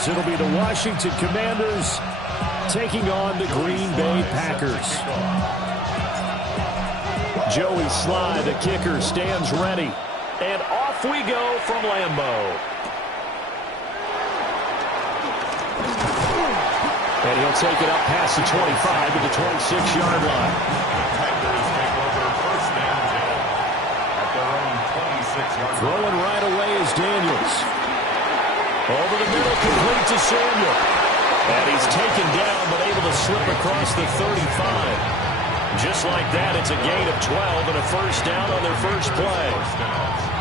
As it'll be the Washington Commanders taking on the Green Bay Packers. Joey Sly, the kicker, stands ready. And off we go from Lambeau. And he'll take it up past the 25 to the 26-yard line. Packers take over first down at their own 26-yard line. Throwing right away is Daniels. Over the middle, complete to Samuel. And he's taken down, but able to slip across the 35. Just like that, it's a gain of 12 and a first down on their first play.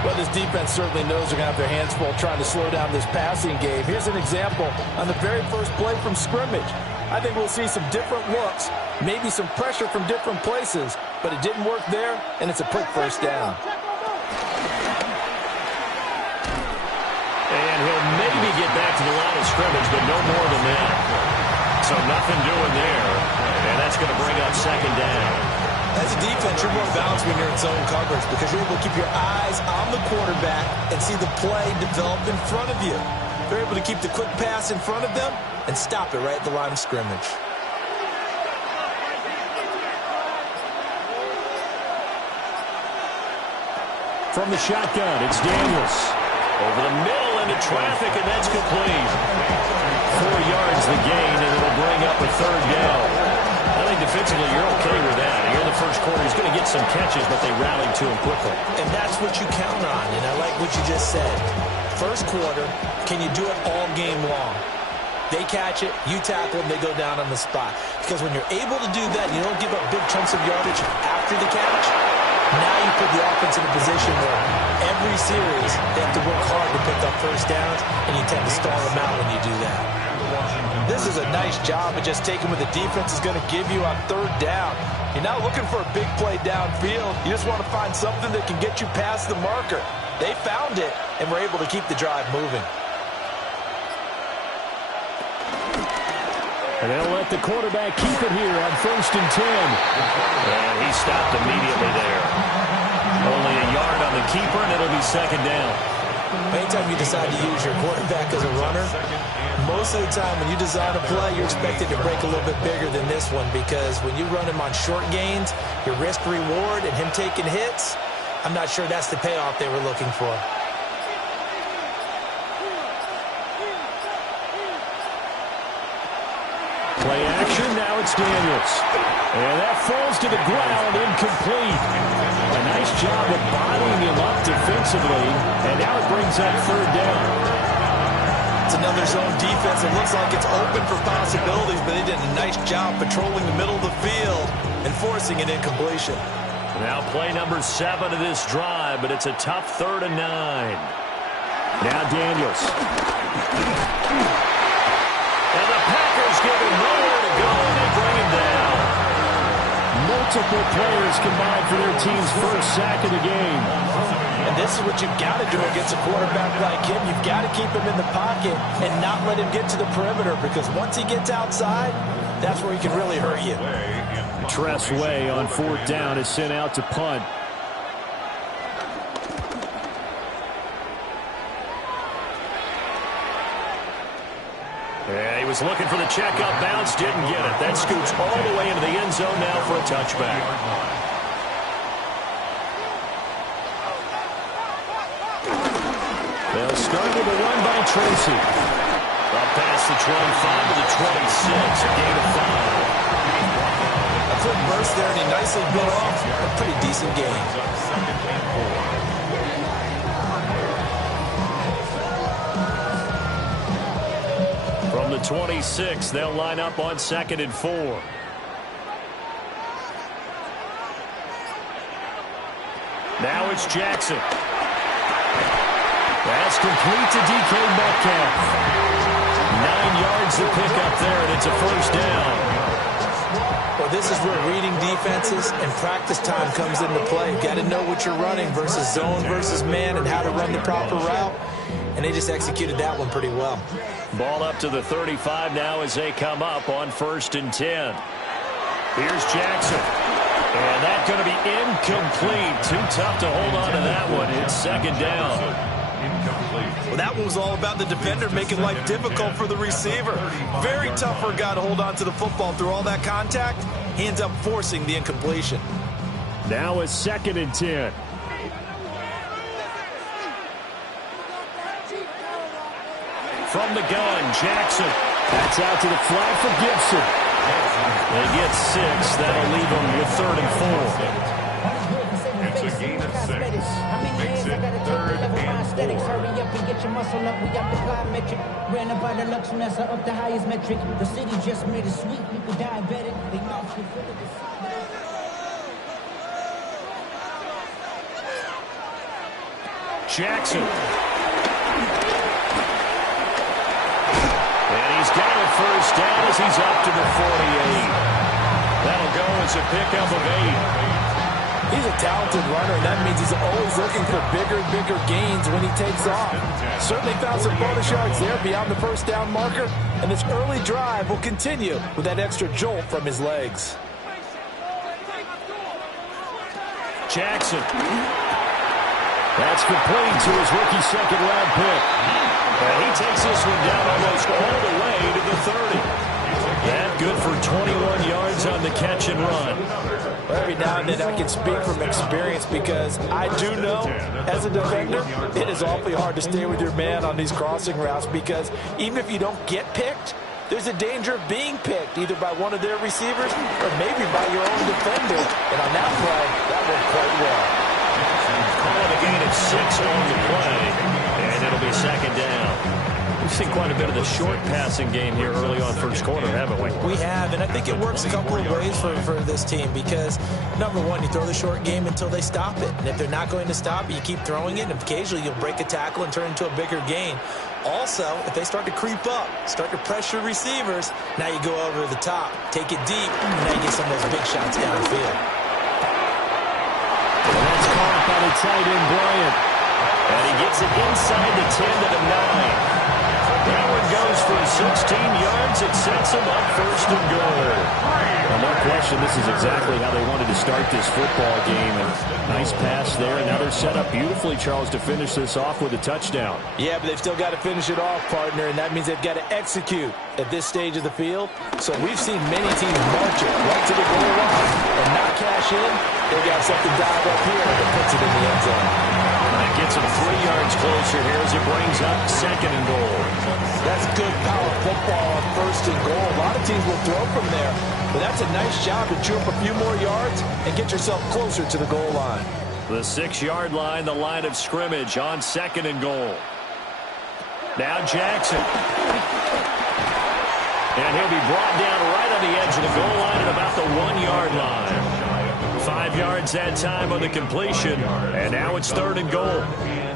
Well, this defense certainly knows they're going to have their hands full trying to slow down this passing game. Here's an example on the very first play from scrimmage. I think we'll see some different looks, maybe some pressure from different places, but it didn't work there, and it's a quick first down. And he'll maybe get back to the line of scrimmage, but no more than that. So nothing doing there, and that's going to bring up second down. As a defense, you're more balanced when you're in zone coverage because you're able to keep your eyes on the quarterback and see the play develop in front of you. They're able to keep the quick pass in front of them and stop it right at the line of scrimmage. From the shotgun, it's Daniels. Over the middle into traffic, and that's complete. 4 yards the gain, and it'll bring up a third down. I think defensively you're okay with that. Here in the first quarter, he's going to get some catches, but they rallied to him quickly. And that's what you count on, and I like what you just said. First quarter, can you do it all game long? They catch it, you tackle them, they go down on the spot. Because when you're able to do that, you don't give up big chunks of yardage after the catch. Now you put the offense in a position where every series they have to work hard to pick up first downs, and you tend to stall them out when you do that. This is a nice job of just taking what the defense is going to give you on third down. You're not looking for a big play downfield. You just want to find something that can get you past the marker. They found it, and were able to keep the drive moving. And they'll let the quarterback keep it here on 1st and 10. And he stopped immediately there. Only a yard on the keeper, and it'll be second down. Anytime you decide to use your quarterback as a runner, most of the time when you design a play, you're expected to break a little bit bigger than this one because when you run him on short gains, your risk-reward and him taking hits, I'm not sure that's the payoff they were looking for. Play action, now it's Daniels. And that falls to the ground, incomplete. A nice job of bodying him up defensively, and now it brings up third down. It's another zone defense. It looks like it's open for possibilities, but they did a nice job patrolling the middle of the field and forcing an incompletion. Now play number 7 of this drive, but it's a tough 3rd and 9. Now Daniels. And the Packers give him nowhere to go, and they bring him down. Multiple players combined for their team's first sack of the game. And this is what you've got to do against a quarterback like him. You've got to keep him in the pocket and not let him get to the perimeter because once he gets outside, that's where he can really hurt you. Tress Way on 4th down is sent out to punt. Yeah, he was looking for the checkup bounce, didn't get it. That scoots all the way into the end zone now for a touchback. They'll start with a run by Tracy. Up past the 25 to the 26, a gain of 5. A quick burst there, and he nicely bit off a pretty decent gain. From the 26, they'll line up on 2nd and 4. Now it's Jackson. That's complete to DK Metcalf. 9 yards to pick up there, and it's a first down. Well, this is where reading defenses and practice time comes into play. You've got to know what you're running versus zone versus man and how to run the proper route. And they just executed that one pretty well. Ball up to the 35 now as they come up on 1st and 10. Here's Jackson. And that's going to be incomplete. Too tough to hold on to that one. It's second down. Well, that one was all about the defender making life difficult for the receiver. Very tough for a guy to hold on to the football through all that contact. He ends up forcing the incompletion. Now it's 2nd and 10. From the gun, Jackson. That's out to the flat for Gibson. They get 6. That'll leave them with 3rd and 4. It's a gain of 6. Makes it 3rd and 4. Hurry up and get your muscle up. We got the plyometric. Ran up by the Lux Nessa up the highest metric. The city just made it sweet. People diabetic. They mouth full of the Jackson. And he's got a first down as he's up to the 48. That'll go as a pickup of 8. He's a talented runner, and that means he's always looking for bigger and bigger gains when he takes off. Certainly found some bonus yards there beyond the first down marker, and this early drive will continue with that extra jolt from his legs. Jackson. That's complete to his rookie second-round pick. And he takes this one down almost all the way to the 30. That good for 21 yards on the catch and run. Every now and then I can speak from experience because I do know, as a defender, it is awfully hard to stay with your man on these crossing routes because even if you don't get picked, there's a danger of being picked either by one of their receivers or maybe by your own defender. And on that play, that worked quite well. Calling a gain of 6 on the play, and it'll be second down. We've seen quite a bit of the short passing game here early on first quarter, haven't we? We have, and I think it works a couple of ways for this team because, number one, you throw the short game until they stop it. And if they're not going to stop it, you keep throwing it, and occasionally you'll break a tackle and turn it into a bigger gain. Also, if they start to creep up, start to pressure receivers, now you go over the top, take it deep, and now you get some of those big shots downfield. And that's caught by the tight end, Bryant. And he gets it inside the 10 to the 9. That one goes for 16 yards. It sets him up 1st and goal. Well, no question, this is exactly how they wanted to start this football game. And nice pass there. And now they're set up beautifully, Charles, to finish this off with a touchdown. Yeah, but they've still got to finish it off, partner, and that means they've got to execute at this stage of the field. So we've seen many teams march it right to the goal line and not cash in. They got something dialed up here that puts it in the end zone. That gets them 3 yards closer here as it brings up 2nd and goal. That's good power football on 1st and goal. A lot of teams will throw from there, but that's a nice job to chew up a few more yards and get yourself closer to the goal line. The 6-yard line, the line of scrimmage on 2nd and goal. Now Jackson. And he'll be brought down right on the edge of the goal line at about the 1-yard line. 5 yards that time on the completion, and now it's 3rd and goal.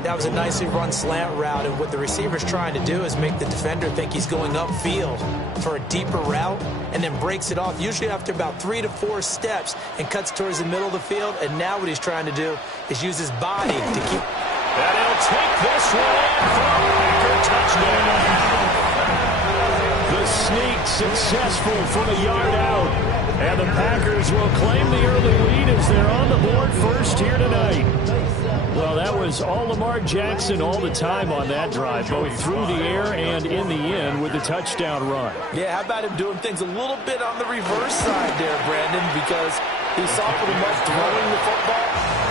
That was a nicely run slant route, and what the receiver's trying to do is make the defender think he's going upfield for a deeper route and then breaks it off, usually after about 3 to 4 steps, and cuts towards the middle of the field. And now what he's trying to do is use his body to keep... And he'll take this one for a Packer touchdown. The sneak successful from a yard out. And the Packers will claim the early lead as they're on the board first here tonight. Well, that was all Lamar Jackson all the time on that drive, both through the air and in the end with the touchdown run. Yeah, how about him doing things a little bit on the reverse side there, Brandon, because he saw pretty much throwing the football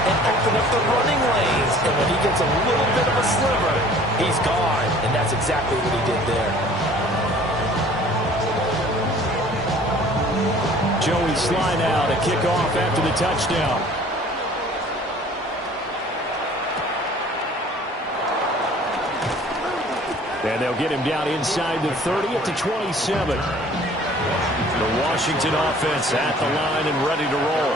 and open up the running lanes. And when he gets a little bit of a sliver, he's gone. And that's exactly what he did there. Joey Sly now to kick off after the touchdown. And they'll get him down inside the 30 at the 27. The Washington offense at the line and ready to roll.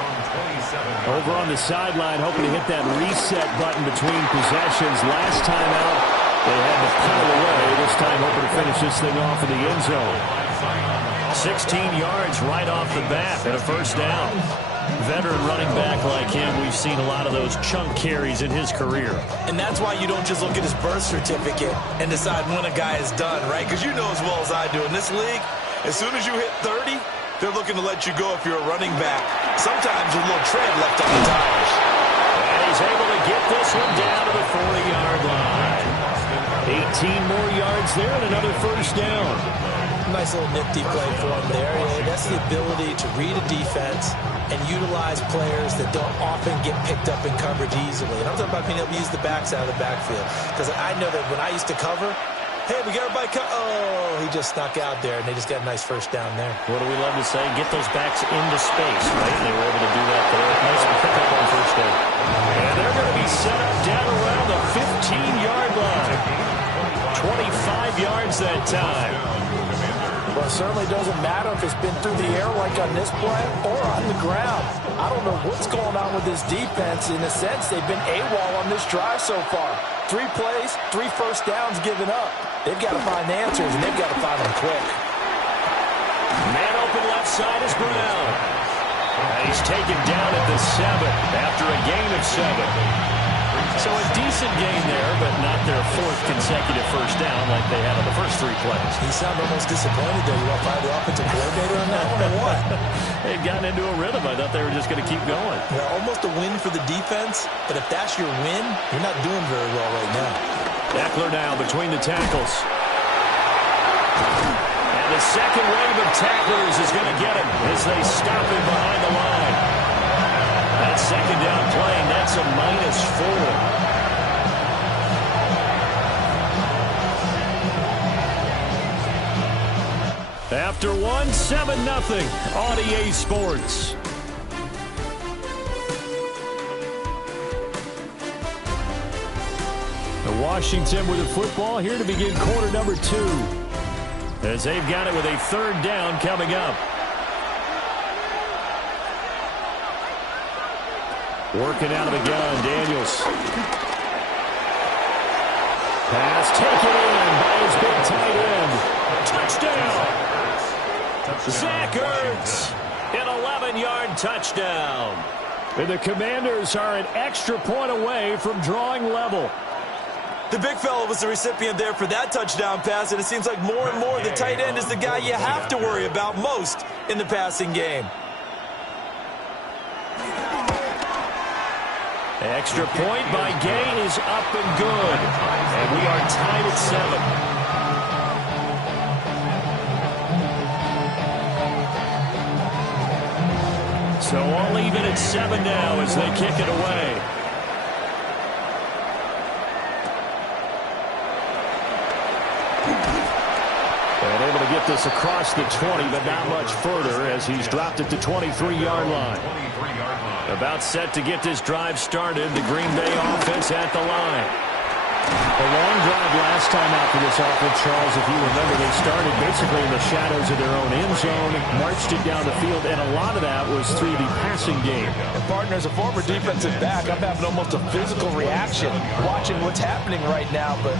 Over on the sideline, hoping to hit that reset button between possessions. Last time out, they had to pull away. This time hoping to finish this thing off in the end zone. 16 yards right off the bat and a 1st down. Veteran running back like him, we've seen a lot of those chunk carries in his career. And that's why you don't just look at his birth certificate and decide when a guy is done, right? Because you know as well as I do, in this league, as soon as you hit 30, they're looking to let you go if you're a running back. sometimes with a little tread left on the tires. And he's able to get this one down to the 40-yard line. 18 more yards there and another first down. Nice little nifty play for him there. Yeah, that's the ability to read a defense and utilize players that don't often get picked up in coverage easily. And I'm talking about being able to use the backs out of the backfield. Because I know that when I used to cover, hey, we got everybody oh, he just snuck out there, and they just got a nice first down there. What do we love to say? Get those backs into space, right? And they were able to do that there. Nice pickup on first down. And they're going to be set up down around the 15-yard line. 25 yards that time. Well, it certainly doesn't matter if it's been through the air like on this play or on the ground. I don't know what's going on with this defense. In a sense, they've been AWOL on this drive so far. 3 plays, 3 first downs given up. They've got to find answers, and they've got to find them quick. Man open left side is Brown. And he's taken down at the 7 after a gain of 7. So a decent gain there, but not their 4th consecutive first down like they had on the first 3 plays. He sounded almost disappointed there. You want to fire the offensive coordinator on that one or what? They'd gotten into a rhythm. I thought they were just going to keep going. Yeah, almost a win for the defense, but if that's your win, you're not doing very well right now. Eckler now between the tackles. And the second wave of tacklers is going to get him as they stop him behind the line. That second down play, that's a -4. After 1, 7-0 on EA Sports. Washington with the football here to begin quarter number 2. As they've got it with a 3rd down coming up. Working out of the gun, Daniels. Pass taken in by his big tight end. Touchdown! Zach Ertz, an 11-yard touchdown. And the Commanders are an extra point away from drawing level. The big fella was the recipient there for that touchdown pass, and it seems like more and more the tight end is the guy you have to worry about most in the passing game. Extra point by Gay is up and good. And we are tied at 7. So all even at 7 now as they kick it away. And able to get this across the 20, but not much further as he's dropped at the 23-yard line. About set to get this drive started. The Green Bay offense at the line. A long drive last time out for this offense, Charles. If you remember, they started basically in the shadows of their own end zone, marched it down the field, and a lot of that was through the passing game. And partner, as a former defensive back, I'm having almost a physical reaction watching what's happening right now, but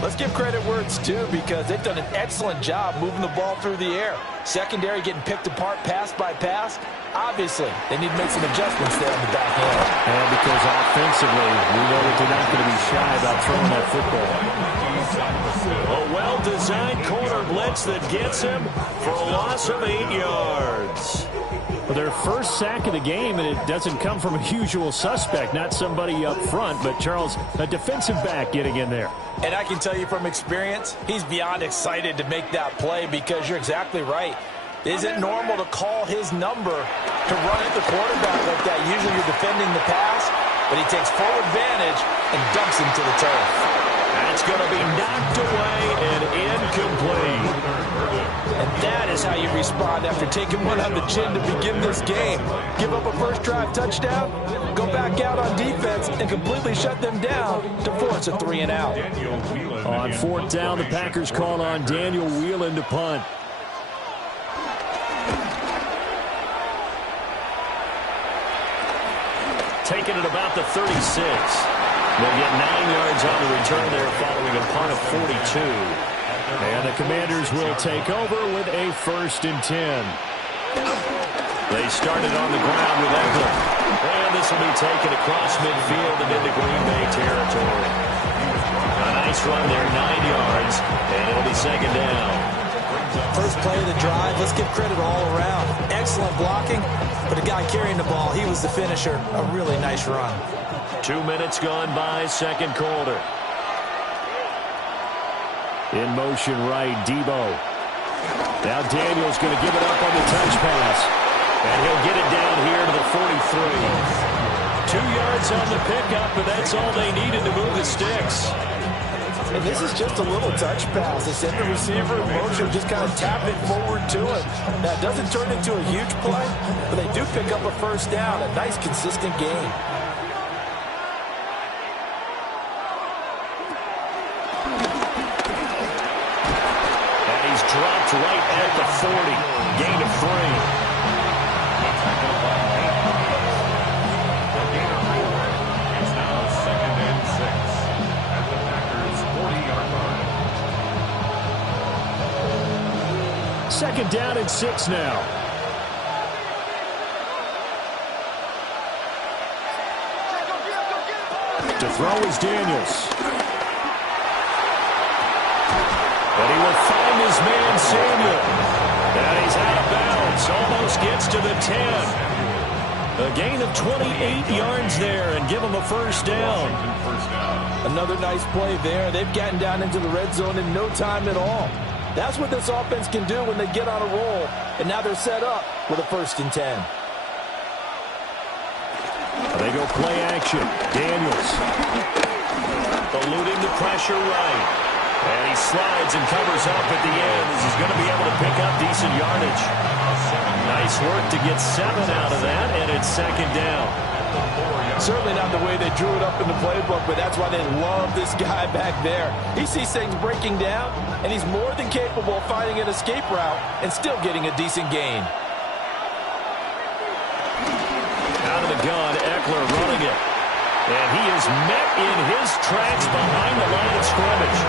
let's give credit where it's due because they've done an excellent job moving the ball through the air. Secondary getting picked apart pass by pass. Obviously, they need to make some adjustments there on the back end. And because offensively, we know that they're not going to be shy about throwing that football. A well-designed corner blitz that gets him for a loss of 8 yards. Well, their first sack of the game, and it doesn't come from a usual suspect, not somebody up front, but Charles, a defensive back getting in there. And I can tell you from experience, he's beyond excited to make that play because you're exactly right. Is it normal to call his number to run at the quarterback like that? Usually you're defending the pass, but he takes full advantage and dumps him to the turf. That's going to be knocked away and incomplete. And that is how you respond after taking one on the chin to begin this game. Give up a first drive touchdown, go back out on defense, and completely shut them down to force a 3 and out. On 4th down, the Packers call on Daniel Whelan to punt. Taken at about the 36. They'll get 9 yards on the return there following a punt of 42. And the Commanders will take over with a 1st and 10. They started on the ground with Eckler. And this will be taken across midfield and into Green Bay territory. A nice run there, 9 yards, and it'll be 2nd down. First play of the drive, let's give credit all around. Excellent blocking, but the guy carrying the ball, he was the finisher. A really nice run. 2 minutes gone by, second quarter. In motion right, Debo. Now Daniels going to give it up on the touch pass. And he'll get it down here to the 43. 2 yards on the pickup, but that's all they needed to move the sticks. And this is just a little touch pass. They send the receiver in motion, just kind of tap it forward to him. Now, it doesn't turn into a huge play, but they do pick up a first down. A nice, consistent gain. And he's dropped right at the 40. Gain of 3. Second down and 6 now. To throw is Daniels. And he will find his man Samuel. And he's out of bounds. Almost gets to the 10. A gain of 28 yards there and give him a first down. Another nice play there. They've gotten down into the red zone in no time at all. That's what this offense can do when they get on a roll. And now they're set up with a 1st and 10. They go play action. Daniels. Eluding the pressure right. And he slides and covers up at the end as he's going to be able to pick up decent yardage. Nice work to get 7 out of that, and it's second down. Certainly not the way they drew it up in the playbook, but that's why they love this guy back there. He sees things breaking down, and he's more than capable of finding an escape route and still getting a decent gain. Out of the gun, Eckler running it. And he is met in his tracks behind the line of scrimmage.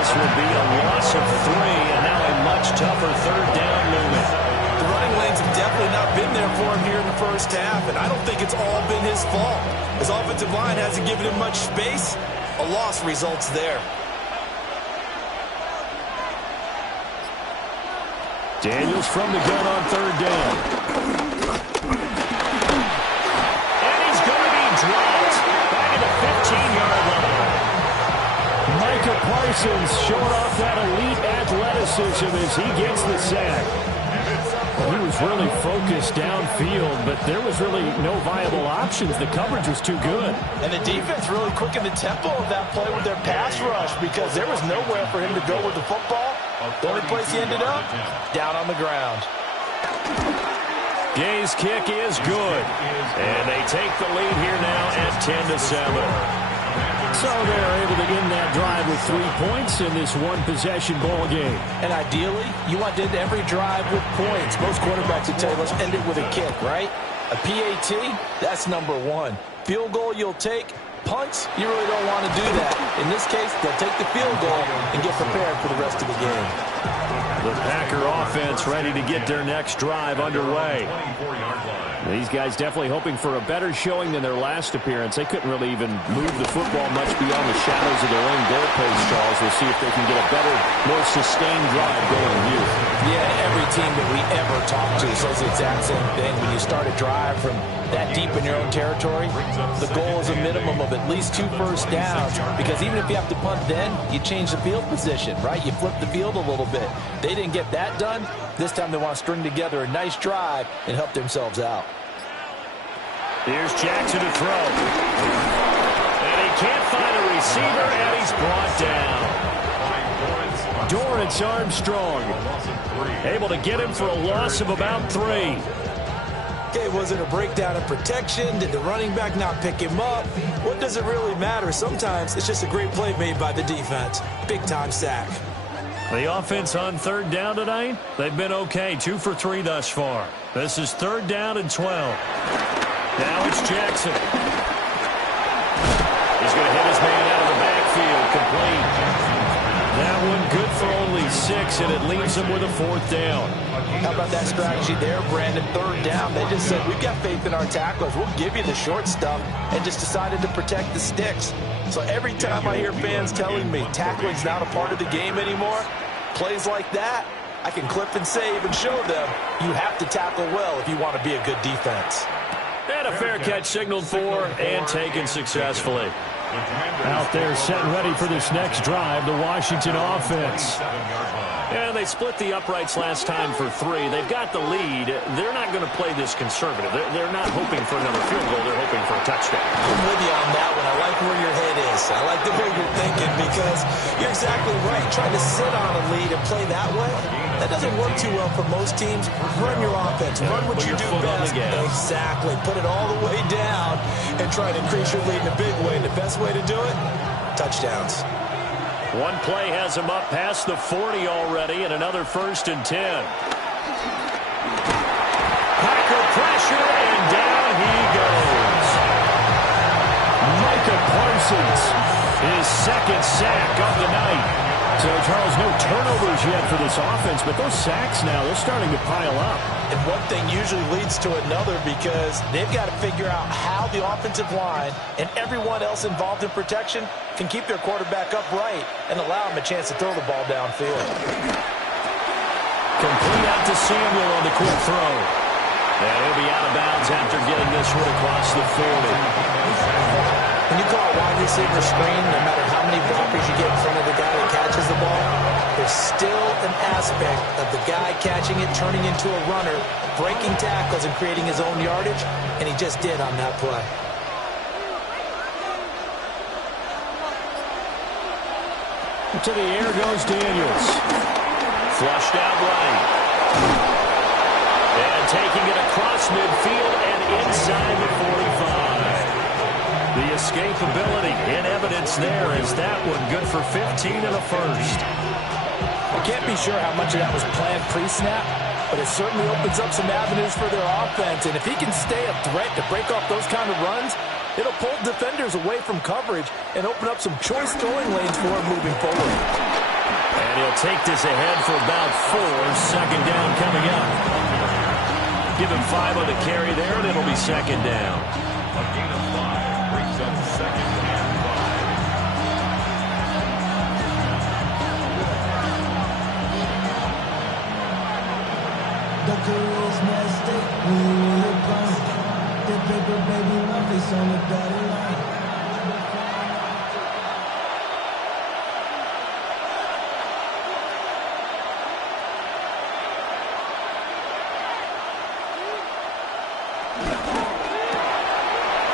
This will be a loss of 3, and now a much tougher third down looming. The running lanes have definitely not been there for him here in the first half, and I don't think it's all been his fault. His offensive line hasn't given him much space. A loss results there. Daniels from the gun on third down. And he's going to be dropped back at the 15-yard line. Micah Parsons showing off that elite athleticism as he gets the sack. He was really focused downfield, but there was really no viable options. The coverage was too good. And the defense really quickened the tempo of that play with their pass rush because there was nowhere for him to go with the football. The only place he ended up, down on the ground. Gay's kick is good. And they take the lead here now at 10-7. So they're able to end that drive with 3 points in this one-possession ball game. And ideally, you want to end every drive with points. Most quarterbacks would tell you, let's end it with a kick, right? A PAT, that's number 1. Field goal you'll take. Punts, you really don't want to do that. In this case, they'll take the field goal and get prepared for the rest of the game. The Packer offense ready to get their next drive underway. These guys definitely hoping for a better showing than their last appearance. They couldn't really even move the football much beyond the shadows of their own goalpost, Charles. We'll see if they can get a better, more sustained drive going here. Yeah, every team that we ever talk to says the exact same thing. When you start a drive from that deep in your own territory, the goal is a minimum of at least 2 first downs, because even if you have to punt then, you change the field position, right? You flip the field a little bit. They didn't get that done. This time they want to string together a nice drive and help themselves out. Here's Jackson to throw. And he can't find a receiver, and he's brought down. Dorrance Armstrong able to get him for a loss of about 3. Okay, was it a breakdown in protection? Did the running back not pick him up? What does it really matter? Sometimes it's just a great play made by the defense. Big-time sack. The offense on third down tonight, they've been okay. 2 for 3 thus far. This is third down and 12. Now it's Jackson. He's going to hit his man out of the backfield. Complete. That one good for only 6, and it leaves him with a 4th down. How about that strategy there, Brandon? Third down. They just said, we've got faith in our tacklers. We'll give you the short stuff, and just decided to protect the sticks. So every time I hear fans telling me tackling's not a part of the game anymore, plays like that, I can clip and save and show them you have to tackle well if you want to be a good defense. And a fair catch signaled for and taken successfully. Out there set ready for this next drive, the Washington offense. And they split the uprights last time for 3. They've got the lead. They're not going to play this conservative. They're not hoping for another field goal. They're hoping for a touchdown. I'm with you on that one. I like where your head is. I like the way you're thinking because you're exactly right. Trying to sit on a lead and play that way, that doesn't work too well for most teams. Run your offense. Run what you do best. Exactly. Put it all the way down and try to increase your lead in a big way. And the best way to do it, touchdowns. One play has him up past the 40 already, and another 1st and 10. Packer pressure, and down he goes. Micah Parsons, his 2nd sack of the night. So, Charles, no turnovers yet for this offense, but those sacks now, they're starting to pile up. And one thing usually leads to another because they've got to figure out how the offensive line and everyone else involved in protection can keep their quarterback upright and allow him a chance to throw the ball downfield. Complete out to Samuel on the quick throw. And he'll be out of bounds after getting this one across the 40. When you call a wide receiver screen, no matter how many blockers you get in front of the guy that catches the ball, there's still an aspect of the guy catching it, turning into a runner, breaking tackles and creating his own yardage, and he just did on that play. To the air goes Daniels. Flushed out right. And taking it across midfield and inside the 45. The escapability in evidence there is that one good for 15 and a 1st. I can't be sure how much of that was planned pre-snap, but it certainly opens up some avenues for their offense. And if he can stay a threat to break off those kind of runs, it'll pull defenders away from coverage and open up some choice throwing lanes for him moving forward. And he'll take this ahead for about 4. 2nd down coming up. Give him 5 on the carry there, and it'll be 2nd down. A gain of 5 brings up 2nd and 5. The career's mistake when you in your prime. The paper, baby, my face on the dotted line.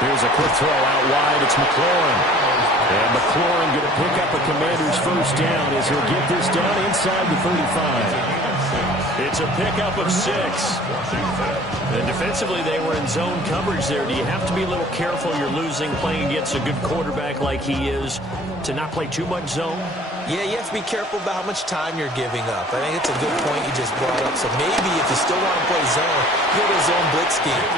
Here's a quick throw out wide. It's McLaurin. And McLaurin going to pick up a Commander's 1st down as he'll get this down inside the 35. It's a pickup of 6. And defensively, they were in zone coverage there. Do you have to be a little careful you're losing playing against a good quarterback like he is to not play too much zone? Yeah, you have to be careful about how much time you're giving up. I think it's a good point you just brought up. So maybe if you still want to play zone, go to a zone blitz scheme.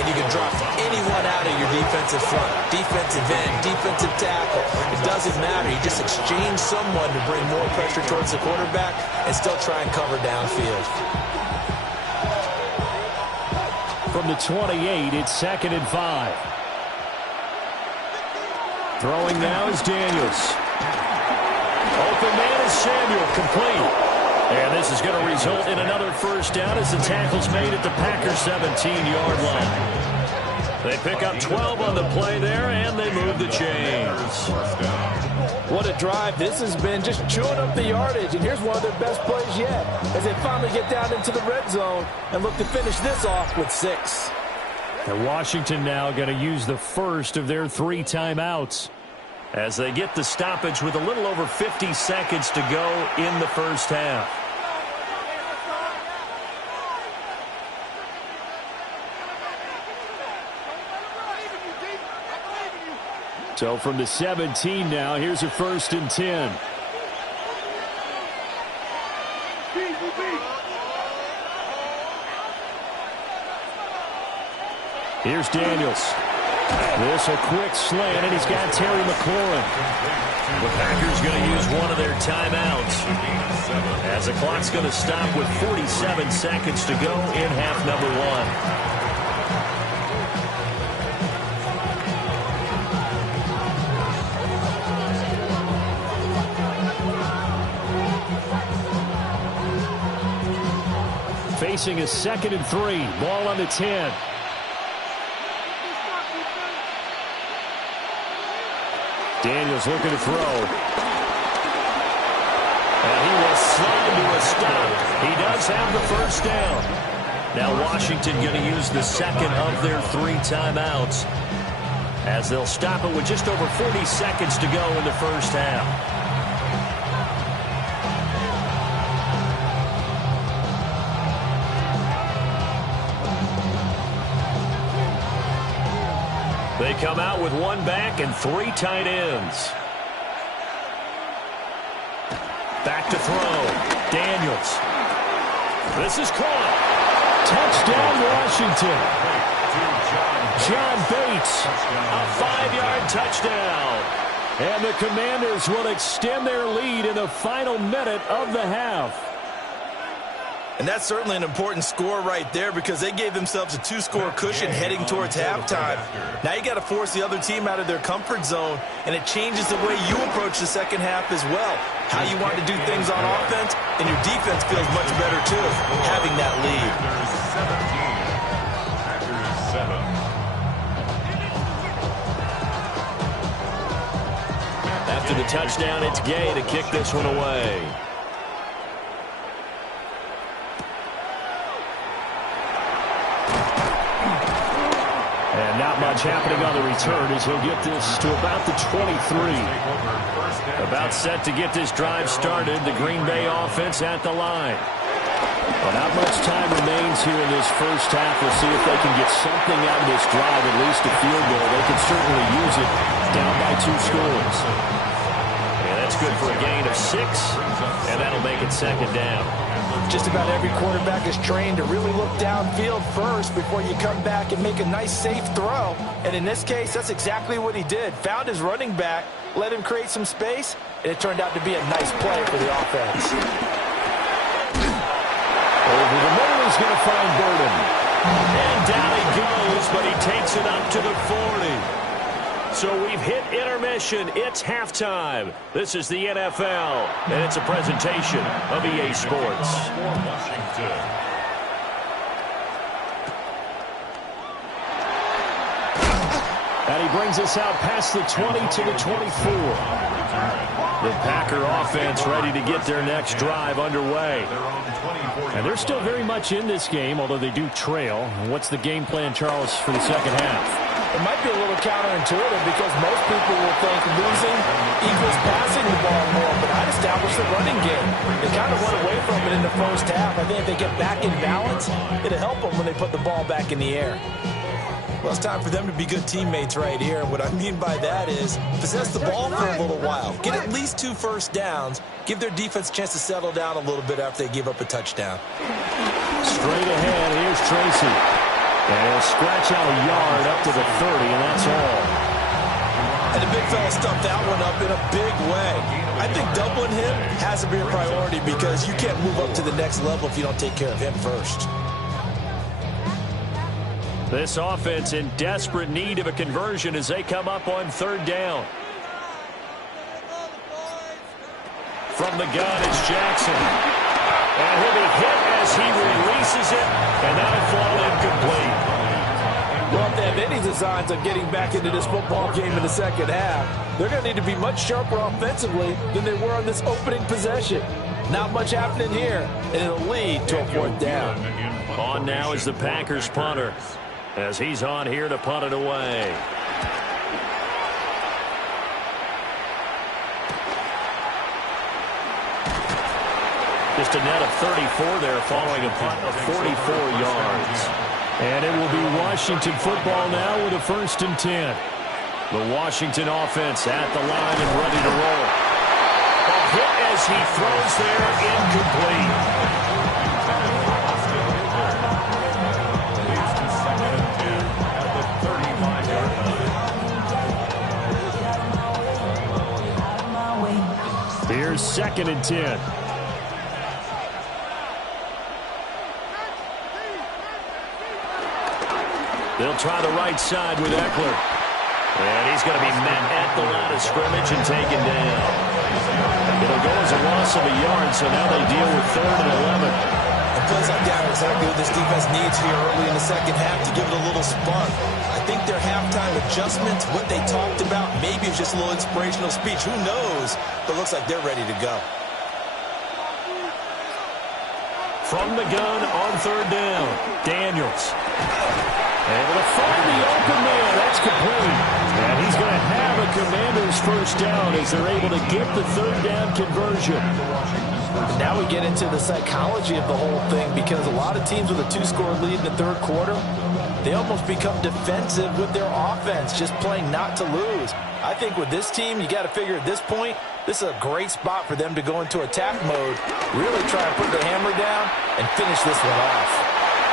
And you can drop anyone out of your defensive front. Defensive end, defensive tackle. It doesn't matter. You just exchange someone to bring more pressure towards the quarterback and still try and cover downfield. From the 28, it's 2nd and 5. Throwing now is Daniels. Open man is Samuel, complete. And this is going to result in another 1st down as the tackle's made at the Packers 17-yard line. They pick up 12 on the play there, and they move the chains. What a drive this has been, just chewing up the yardage. And here's one of their best plays yet as they finally get down into the red zone and look to finish this off with 6. And Washington now going to use the 1st of their 3 timeouts. As they get the stoppage with a little over 50 seconds to go in the 1st half. So from the 17 now, here's a 1st and 10. Here's Daniels. This a quick slant, and he's got Terry McLaurin. The Packers going to use one of their timeouts as the clock's going to stop with 47 seconds to go in half number 1. facing a 2nd and 3. Ball on the 10. Daniels looking to throw. And he will slide to a stop. He does have the first down. Now Washington going to use the second of their 3 timeouts, as they'll stop it with just over 40 seconds to go in the first half. They come out with 1 back and 3 tight ends. Back to throw. Daniels. This is caught. Touchdown, Washington. John Bates. A 5-yard touchdown. And the Commanders will extend their lead in the final minute of the half. And that's certainly an important score right there, because they gave themselves a 2-score cushion heading towards halftime. Now you got to force the other team out of their comfort zone, and it changes the way you approach the second half as well. How you want to do things on offense, and your defense feels much better too, having that lead. After the touchdown, it's Gay to kick this one away. And not much happening on the return, as he'll get this to about the 23. About set to get this drive started. The Green Bay offense at the line. Well, not much time remains here in this first half. We'll see if they can get something out of this drive, at least a field goal. They can certainly use it down by 2 scores. Yeah, that's good for a gain of 6, and that'll make it 2nd down. Just about every quarterback is trained to really look downfield first before you come back and make a nice, safe throw. And in this case, that's exactly what he did. Found his running back, let him create some space, and it turned out to be a nice play for the offense. Over the middle, he's going to find Burden. And down he goes, but he takes it up to the 40. So we've hit intermission. It's halftime. This is the NFL, and it's a presentation of EA Sports. And he brings us out past the 20 to the 24. The Packer offense ready to get their next drive underway. And they're still very much in this game, although they do trail. What's the game plan, Charles, for the second half? It might be a little counterintuitive, because most people will think losing equals passing the ball more, but I'd establish the running game. They kind of went away from it in the first half. I think if they get back in balance, it'll help them when they put the ball back in the air. Well, it's time for them to be good teammates right here. And what I mean by that is possess the ball for a little while. Get at least 2 first downs. Give their defense a chance to settle down a little bit after they give up a touchdown. Straight ahead, here's Tracy. And he'll scratch out a yard up to the 30, and that's all. And the big fella stuffed that one up in a big way. I think doubling him has to be a priority, because you can't move up to the next level if you don't take care of him first. This offense in desperate need of a conversion as they come up on 3rd down. From the gun, it's Jackson. And he'll be hit as he releases it, and that'll fall incomplete. Well, if they have any designs of getting back into this football game in the second half, they're going to need to be much sharper offensively than they were on this opening possession. Not much happening here, and it'll lead to a 4th down. On now is the Packers punter, as he's on here to punt it away. Just a net of 34 there following a punt of 44 yards. And it will be Washington football now with a 1st and 10. The Washington offense at the line and ready to roll. A hit as he throws there, incomplete. Here's 2nd and 10. They'll try the right side with Eckler. And he's going to be met at the line of scrimmage and taken down. It'll go as a loss of a yard, so now they deal with 3rd and 11. And plays like that are exactly what this defense needs here early in the second half to give it a little spark. I think their halftime adjustments, what they talked about, maybe it's just a little inspirational speech. Who knows? But it looks like they're ready to go. From the gun on third down, Daniels. Able to find the open man. That's complete. And he's going to have a Commanders first down as they're able to get the third down conversion. Now we get into the psychology of the whole thing, because a lot of teams with a 2-score lead in the third quarter, they almost become defensive with their offense, just playing not to lose. I think with this team, you got to figure at this point, this is a great spot for them to go into attack mode, really try to put the hammer down and finish this one off.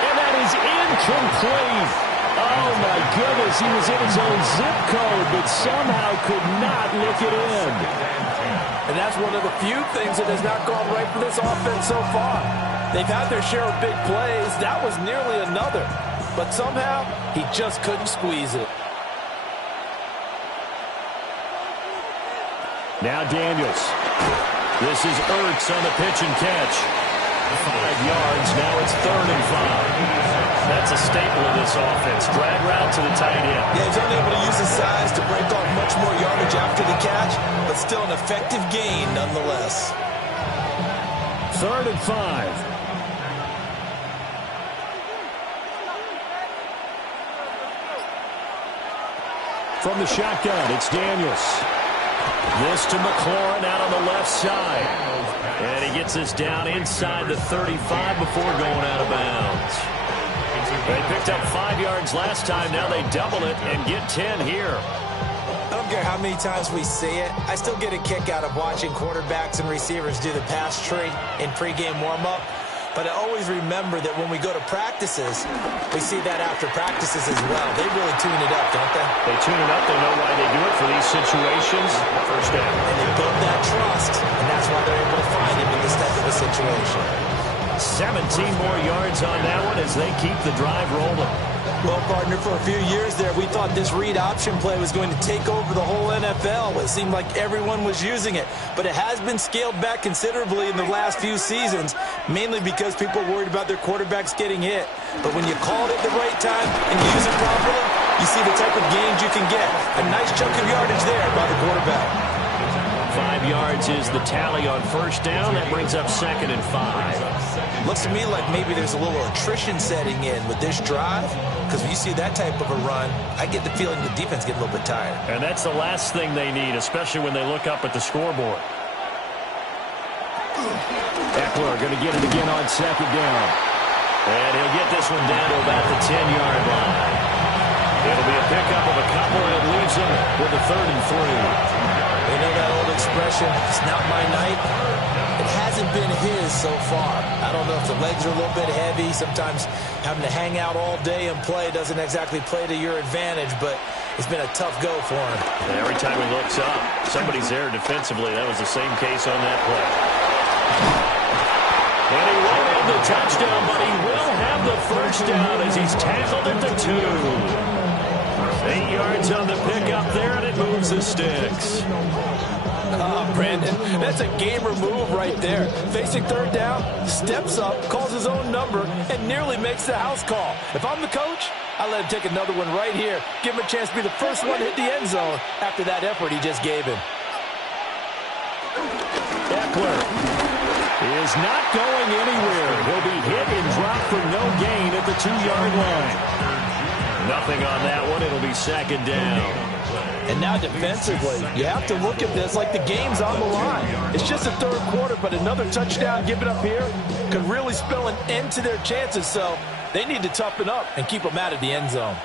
And that is incomplete. Oh, my goodness. He was in his own zip code, but somehow could not look it in. And that's one of the few things that has not gone right for this offense so far. They've had their share of big plays. That was nearly another. But somehow, he just couldn't squeeze it. Now Daniels. This is Ertz on the pitch and catch. 5 yards. Now it's 3rd and 5. That's a staple of this offense. Drag route to the tight end. Yeah, he's unable to use his size to break off much more yardage after the catch, but still an effective gain nonetheless. 3rd and 5. From the shotgun, it's Daniels. This to McLaurin out on the left side. And he gets this down inside the 35 before going out of bounds. They picked up 5 yards last time. Now they double it and get 10 here. I don't care how many times we see it. I still get a kick out of watching quarterbacks and receivers do the pass tree in pregame warm-up. But I always remember that when we go to practices, we see that after practices as well. They really tune it up, don't they? They tune it up. They know why they do it for these situations. First down. And they build that trust, and that's why they're able to find him in this type of a situation. 17 more yards on that one as they keep the drive rolling. Well, partner, for a few years there, we thought this read option play was going to take over the whole NFL. It seemed like everyone was using it. But it has been scaled back considerably in the last few seasons, mainly because people are worried about their quarterbacks getting hit. But when you call it at the right time and you use it properly, you see the type of gains you can get. A nice chunk of yardage there by the quarterback. 5 yards is the tally on first down. That brings up 2nd and 5. Looks to me like maybe there's a little attrition setting in with this drive, because when you see that type of a run, I get the feeling the defense get a little bit tired. And that's the last thing they need, especially when they look up at the scoreboard. Eckler going to get it again on 2nd down. And he'll get this one down to about the 10-yard line. It'll be a pickup of a couple, and it leaves him with a 3rd and 3. You know that old expression, it's not my night? It hasn't been his so far. I don't know if the legs are a little bit heavy. Sometimes having to hang out all day and play doesn't exactly play to your advantage, but it's been a tough go for him. And every time he looks up, somebody's there defensively. That was the same case on that play. And he won't have the touchdown, but he will have the first down as he's tackled at the 2. 8 yards on the pickup there, and it moves the sticks. Brandon, that's a gamer move right there. Facing 3rd down, steps up, calls his own number, and nearly makes the house call. If I'm the coach, I let him take another one right here. Give him a chance to be the first one to hit the end zone after that effort he just gave him. Eckler is not going anywhere. He'll be hit and dropped for no gain at the 2-yard line. Nothing on that one. It'll be 2nd down. And now defensively, you have to look at this like the game's on the line. It's just the 3rd quarter, but another touchdown given up here could really spell an end to their chances. So they need to toughen up and keep them out of the end zone.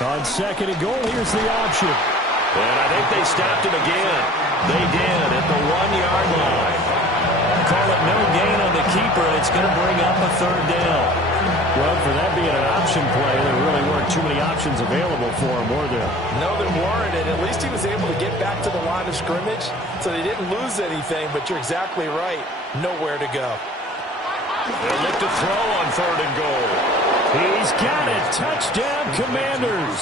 On 2nd and goal, here's the option. And I think they stopped him again. They did at the 1-yard line. Call it no gain on the keeper, and it's going to bring up a 3rd down. Well, for that being an option play, there really weren't too many options available for him, were there? No, there weren't, and at least he was able to get back to the line of scrimmage, so they didn't lose anything, but you're exactly right. Nowhere to go. They'll look to throw on 3rd and goal. He's got it. Touchdown, Commanders.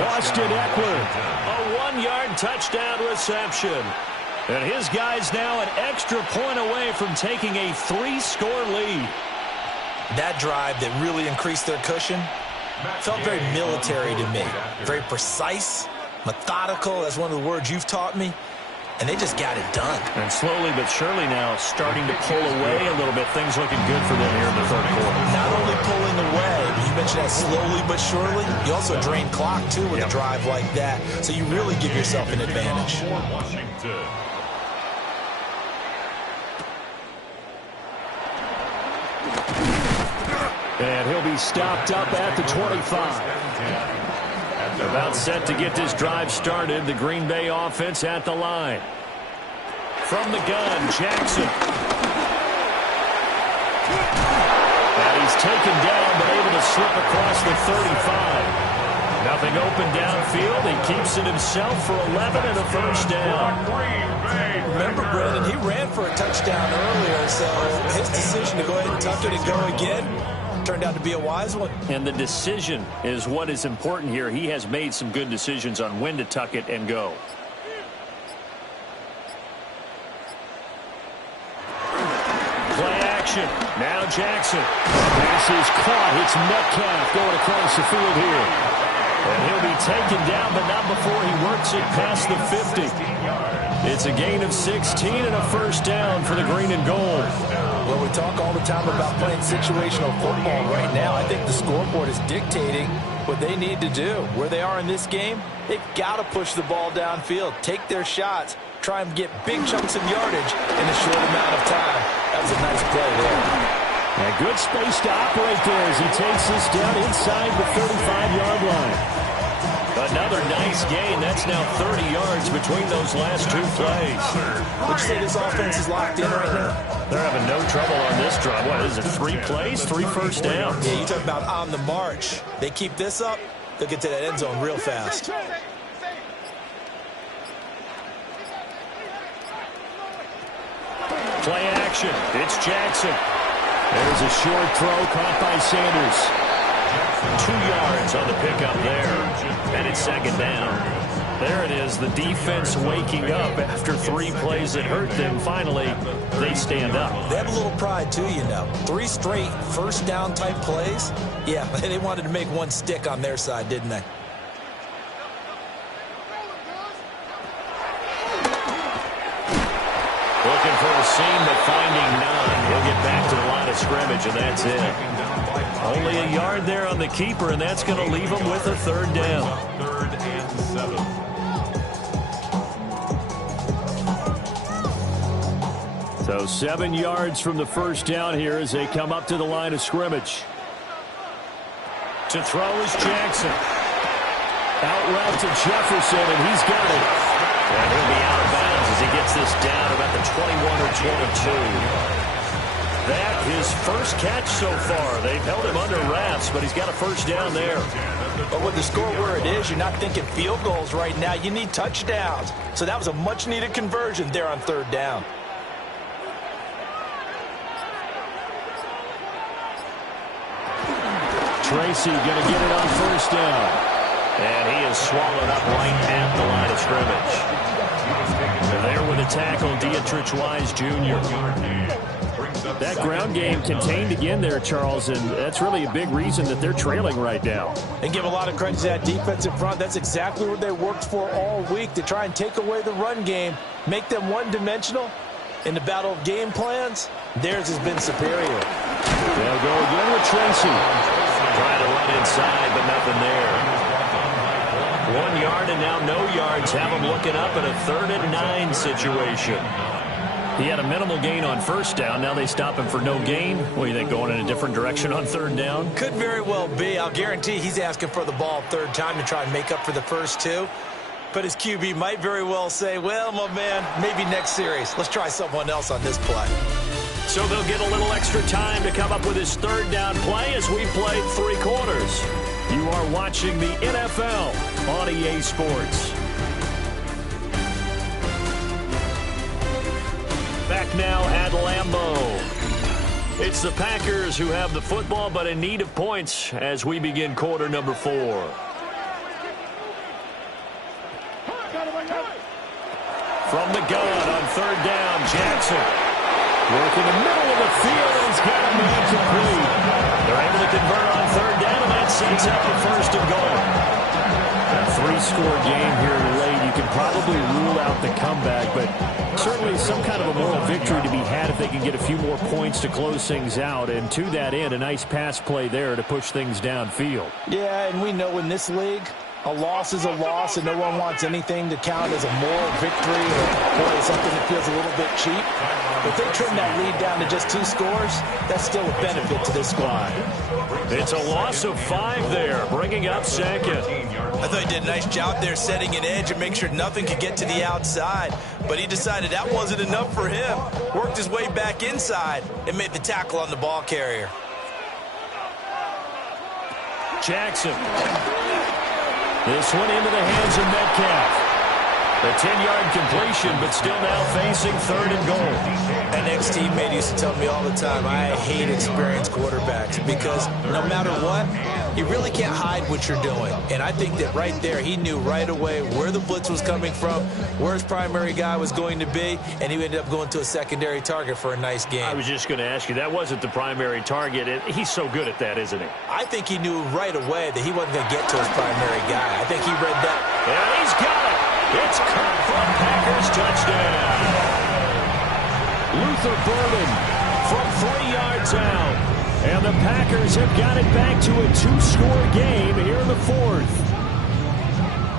Austin Eckler, a 1-yard touchdown reception. And his guys now an extra point away from taking a 3-score lead. That drive that really increased their cushion felt very military to me. Very precise, methodical, that's one of the words you've taught me. And they just got it done. And slowly but surely now starting to pull away a little bit. Things looking good for them here in the third quarter. Not only pulling away, but you mentioned that slowly but surely. You also drain clock, too, with a drive like that. So you really give yourself an advantage. And he'll be stopped up at the 25. About set to get this drive started. The Green Bay offense at the line. From the gun, Jackson. And he's taken down, but able to slip across the 35. Nothing open downfield. He keeps it himself for 11 and a first down. Remember, Brandon, he ran for a touchdown earlier, so his decision to go ahead and tuck it and go again turned out to be a wise one. And the decision is what is important here. He has made some good decisions on when to tuck it and go. Play action. Now Jackson. Pass is caught. It's Metcalf going across the field here. And he'll be taken down, but not before he works it past the 50. It's a gain of 16 and a first down for the green and gold. Well, we talk all the time about playing situational football. Right now, I think the scoreboard is dictating what they need to do. Where they are in this game, they've got to push the ball downfield, take their shots, try and get big chunks of yardage in a short amount of time. That was a nice play there. A good space to operate there as he takes this down inside the 35-yard line. Another nice gain. That's now 30 yards between those last two plays. Would you say this offense is locked in right now? They're having no trouble on this drive. What is it, 3 plays, 3 first downs? Yeah, you talk about on the march. They keep this up, they'll get to that end zone real fast. Play action. It's Jackson. There's a short throw caught by Sanders. 2 yards on the pickup there. And it's second down. There it is, the defense waking up after 3 plays that hurt them. Finally, they stand up. They have a little pride, too, you know. 3 straight first down type plays. Yeah, they wanted to make one stick on their side, didn't they? Looking for a seam, but finding none. He'll get back to the line of scrimmage, and that's it. Only a yard there on the keeper, and that's going to leave him with a third down. 3rd and 7. So 7 yards from the first down here as they come up to the line of scrimmage. To throw is Jackson. Out route to Jefferson, and he's got it. And he'll be out of bounds as he gets this down about the 21 or 22. That his first catch so far. They've held him under wraps, but he's got a first down there. But with the score where it is, you're not thinking field goals right now. You need touchdowns. So that was a much-needed conversion there on 3rd down. Tracy going to get it on first down. And he is swallowed up right at the line of scrimmage. And there with a tackle, Dietrich Wise Jr. That ground game contained again there, Charles, and that's really a big reason that they're trailing right now. And give a lot of credit to that defensive front. That's exactly what they worked for all week, to try and take away the run game, make them one-dimensional. In the battle of game plans, theirs has been superior. They'll go again with Tracy. Trying to run inside, but nothing there. 1 yard and now no yards. Have them looking up at a 3rd and 9 situation. He had a minimal gain on first down. Now they stop him for no gain. What do you think, going in a different direction on 3rd down? Could very well be. I'll guarantee he's asking for the ball 3rd time to try and make up for the first 2. But his QB might very well say, well, my man, maybe next series. Let's try someone else on this play. So they'll get a little extra time to come up with his 3rd down play as we played 3 quarters. You are watching the NFL on EA Sports. Back now at Lambeau. It's the Packers who have the football, but in need of points as we begin quarter number 4. From the gun on third down, Jackson. Working the middle of the field, and he's got a man complete. They're able to convert on third down, and that sets up the first and goal. A three-score game here late. You can probably rule out the comeback, but certainly some kind of a moral victory to be had if they can get a few more points to close things out. And to that end, a nice pass play there to push things downfield. Yeah, and we know in this league, a loss is a loss, and no one wants anything to count as a moral victory or something that feels a little bit cheap. If they trim that lead down to just 2 scores, that's still a benefit to this squad. It's a loss of 5 there, bringing up second. I thought he did a nice job there setting an edge and make sure nothing could get to the outside. But he decided that wasn't enough for him. Worked his way back inside and made the tackle on the ball carrier. Jackson. This one into the hands of Metcalf. A 10-yard completion, but still now facing third and goal. An ex-teammate used to tell me all the time, I hate experienced quarterbacks because no matter what, you really can't hide what you're doing. And I think that right there, he knew right away where the blitz was coming from, where his primary guy was going to be, and he ended up going to a secondary target for a nice game. I was just going to ask you, that wasn't the primary target. He's so good at that, isn't he? I think he knew right away that he wasn't going to get to his primary guy. I think he read that. And he's got it. It's caught from Packers touchdown. Luther Burden from 3 yards out. And the Packers have got it back to a 2-score game here in the fourth.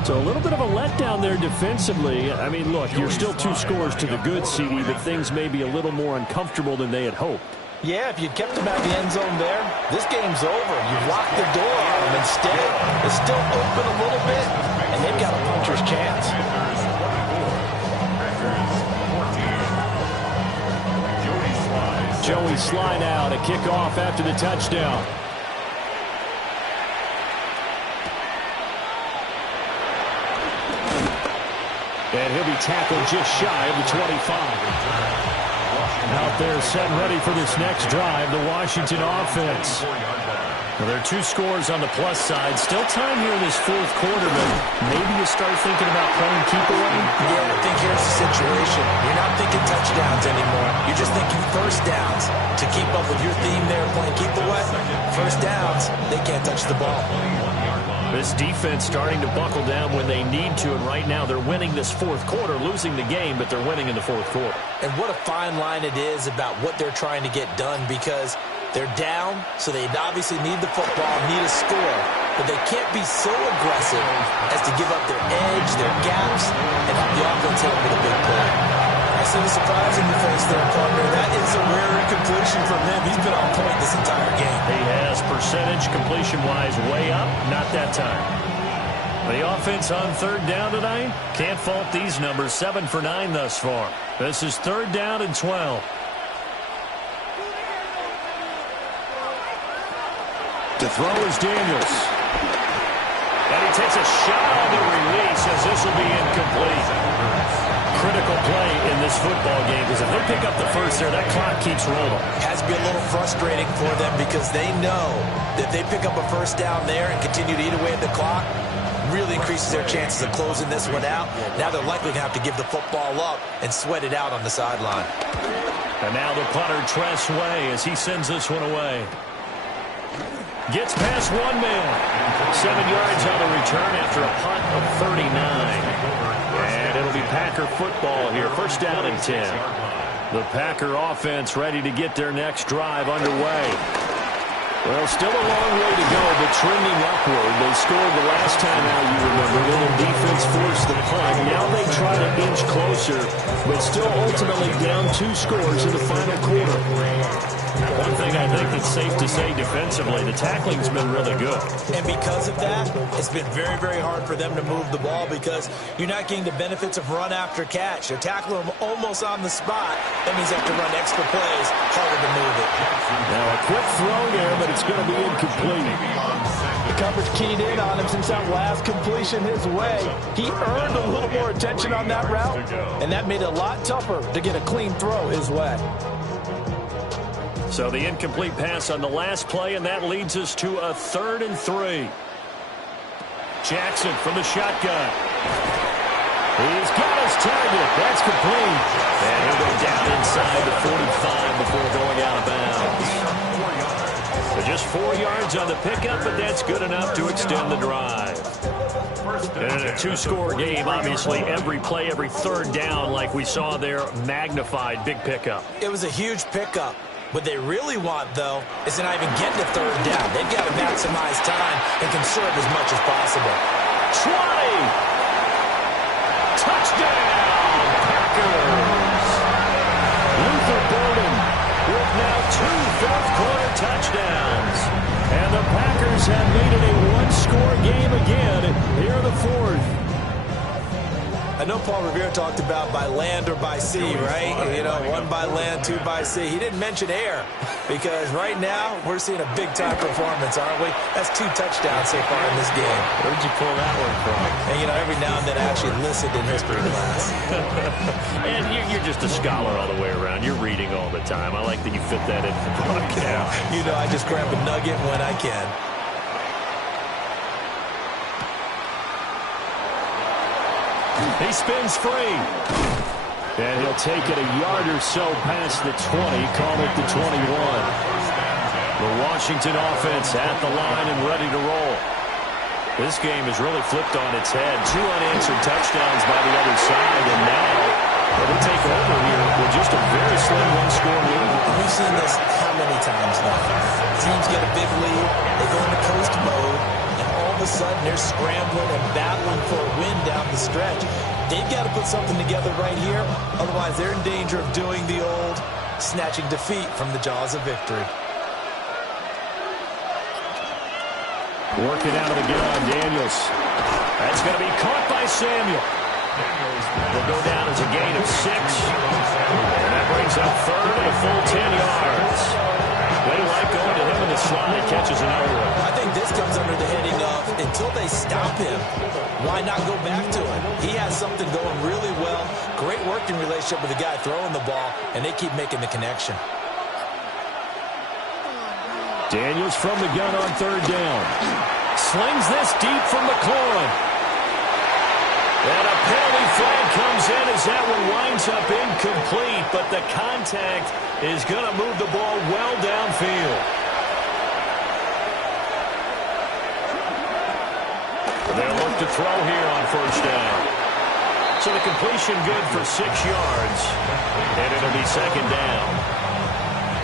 So a little bit of a letdown there defensively. I mean, look, you're still 2 scores to the good, CD, but things may be a little more uncomfortable than they had hoped. Yeah, if you'd kept them out of the end zone there, this game's over. You've locked the door on them. Instead, it's still open a little bit, and they've got a puncher's chance. Joey slide out, a kickoff after the touchdown. And he'll be tackled just shy of the 25. Out there set and ready for this next drive, the Washington offense. Well, there are 2 scores on the plus side. Still time here in this fourth quarter, but maybe you start thinking about playing keep away. Yeah, I think here's the situation. You're not thinking touchdowns anymore. You're just thinking first downs. To keep up with your theme there, playing keep away, first downs, they can't touch the ball. This defense starting to buckle down when they need to, and right now they're winning this fourth quarter, losing the game, but they're winning in the fourth quarter. And what a fine line it is about what they're trying to get done, because they're down, so they obviously need the football, need a score, but they can't be so aggressive as to give up their edge, their gaps, and have the offense hit them with a big play. I see the surprise in your face there, partner. That is a rare incompletion from him. He's been on point this entire game. He has percentage completion-wise way up, not that time. The offense on third down tonight, can't fault these numbers, 7 for 9 thus far. This is third down and 12. To throw is Daniels. And he takes a shot on the release as this will be incomplete. Critical play in this football game, because if they pick up the first there, that clock keeps rolling. It has to be a little frustrating for them because they know that if they pick up a first down there and continue to eat away at the clock, really increases their chances of closing this one out. Now they're likely going to have to give the football up and sweat it out on the sideline. And now the punter, Tress Way, as he sends this one away. Gets past one man. 7 yards on the return after a punt of 39. And it'll be Packer football here. First down and 10. The Packer offense ready to get their next drive underway. Well, still a long way to go, but trending upward. They scored the last time out, you remember. Then the defense forced the punt. Now they try to inch closer, but still ultimately down 2 scores in the final quarter. One thing I think that's safe to say defensively, the tackling's been really good. And because of that, it's been very, very hard for them to move the ball because you're not getting the benefits of run after catch. They're tackling them almost on the spot. That means they have to run extra plays, harder to move it. Now a quick throw there, but it's going to be incomplete. The coverage keyed in on him since that last completion his way. He earned a little more attention on that route, and that made it a lot tougher to get a clean throw his way. So the incomplete pass on the last play, and that leads us to a 3rd and 3. Jackson from the shotgun. He's got his target. That's complete. And he'll go down inside the 45 before going out of bounds. So just 4 yards on the pickup, but that's good enough to extend the drive. And in a two-score game, obviously every play, every third down, like we saw there, magnified. Big pickup. It was a huge pickup. What they really want, though, is to not even get to third down. They've got to maximize time and conserve as much as possible. 20! Touchdown, Packers! Luther Burden with now 2 fourth-quarter touchdowns. And the Packers have made it a one-score game again here in the fourth. I know Paul Revere talked about by land or by sea, right? You know, 1 by land, 2 by sea. He didn't mention air because right now we're seeing a big-time performance, aren't we? That's 2 touchdowns so far in this game. Where'd you pull that one from? And, you know, every now and then I actually listened in history class. And you're just a scholar all the way around. You're reading all the time. I like that you fit that in the broadcast. You know, I just grab a nugget when I can. He spins free. And he'll take it a yard or so past the 20, call it the 21. The Washington offense at the line and ready to roll. This game has really flipped on its head. 2 unanswered touchdowns by the other side, and now they'll take over here with just a very slim one-score lead. We've seen this how many times now? Teams get a big lead, they go into coast mode, and all of a sudden they're scrambling and battling for a win down the stretch. They've got to put something together right here, otherwise they're in danger of doing the old snatching defeat from the jaws of victory. Working out of the gun, Daniels. That's going to be caught by Samuel. Will go down as a gain of 6. And that brings up third and a full 10 yards. They like going to him in the slot. Catches another one. I think this comes under the heading of until they stop him, why not go back to him? He has something going really well. Great working relationship with the guy throwing the ball, and they keep making the connection. Daniels from the gun on third down. Slings this deep from McLaurin. And a penalty flag comes in as that one winds up incomplete, but the contact is going to move the ball well downfield. They'll look to throw here on first down. So the completion good for 6 yards, and it'll be second down.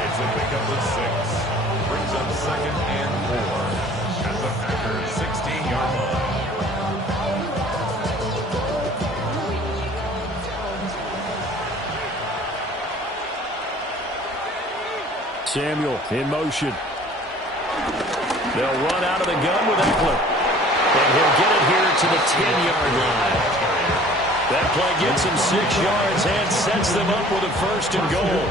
It's a pickup of 6. Brings up 2nd and 4 at the Packers' 16-yard line. Samuel in motion. They'll run out of the gun with Eckler. And he'll get it here to the 10-yard line. That play gets him 6 yards and sets them up with a first and goal.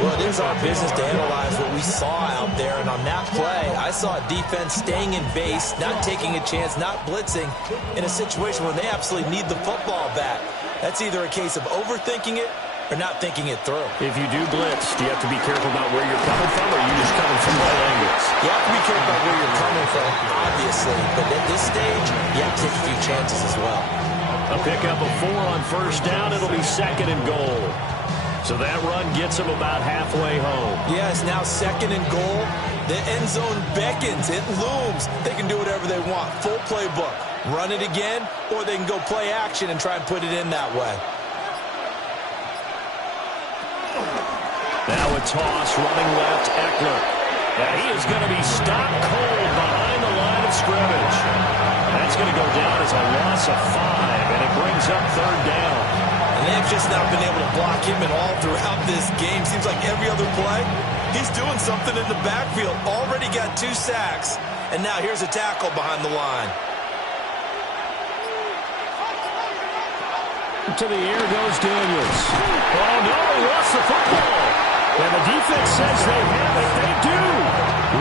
Well, it is our business to analyze what we saw out there. And on that play, I saw a defense staying in base, not taking a chance, not blitzing in a situation where they absolutely need the football back. That's either a case of overthinking it or not thinking it through. If you do blitz, do you have to be careful about where you're coming from, or are you just coming from all angles? You have to be careful about where you're coming from, obviously. But at this stage, you have to take a few chances as well. A pickup of 4 on first down. It'll be 2nd and goal. So that run gets them about halfway home. Yeah, it's now 2nd and goal. The end zone beckons. It looms. They can do whatever they want. Full playbook. Run it again, or they can go play action and try and put it in that way. Now a toss running left, Eckler. And he is going to be stopped cold behind the line of scrimmage. That's going to go down as a loss of 5, and it brings up third down. And they've just not been able to block him at all throughout this game. Seems like every other play, he's doing something in the backfield. Already got 2 sacks, and now here's a tackle behind the line. To the air goes Daniels. Oh, no, he lost the football. And the defense says they have it. They do.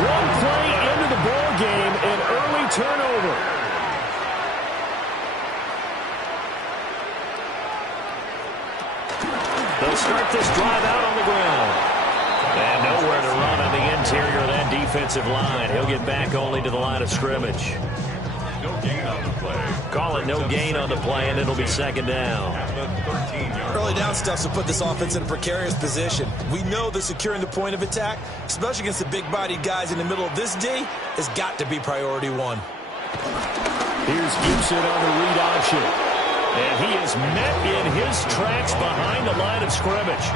1 play into the ball game, an early turnover. They'll start this drive out on the ground. And nowhere to run on the interior of that defensive line. He'll get back only to the line of scrimmage. Call it no gain on the play, and it'll be second down. Early down stuff to put this offense in a precarious position. We know that securing the point of attack, especially against the big-bodied guys in the middle of this D, has got to be priority one. Here's Gibson on the read option. And he is met in his tracks behind the line of scrimmage.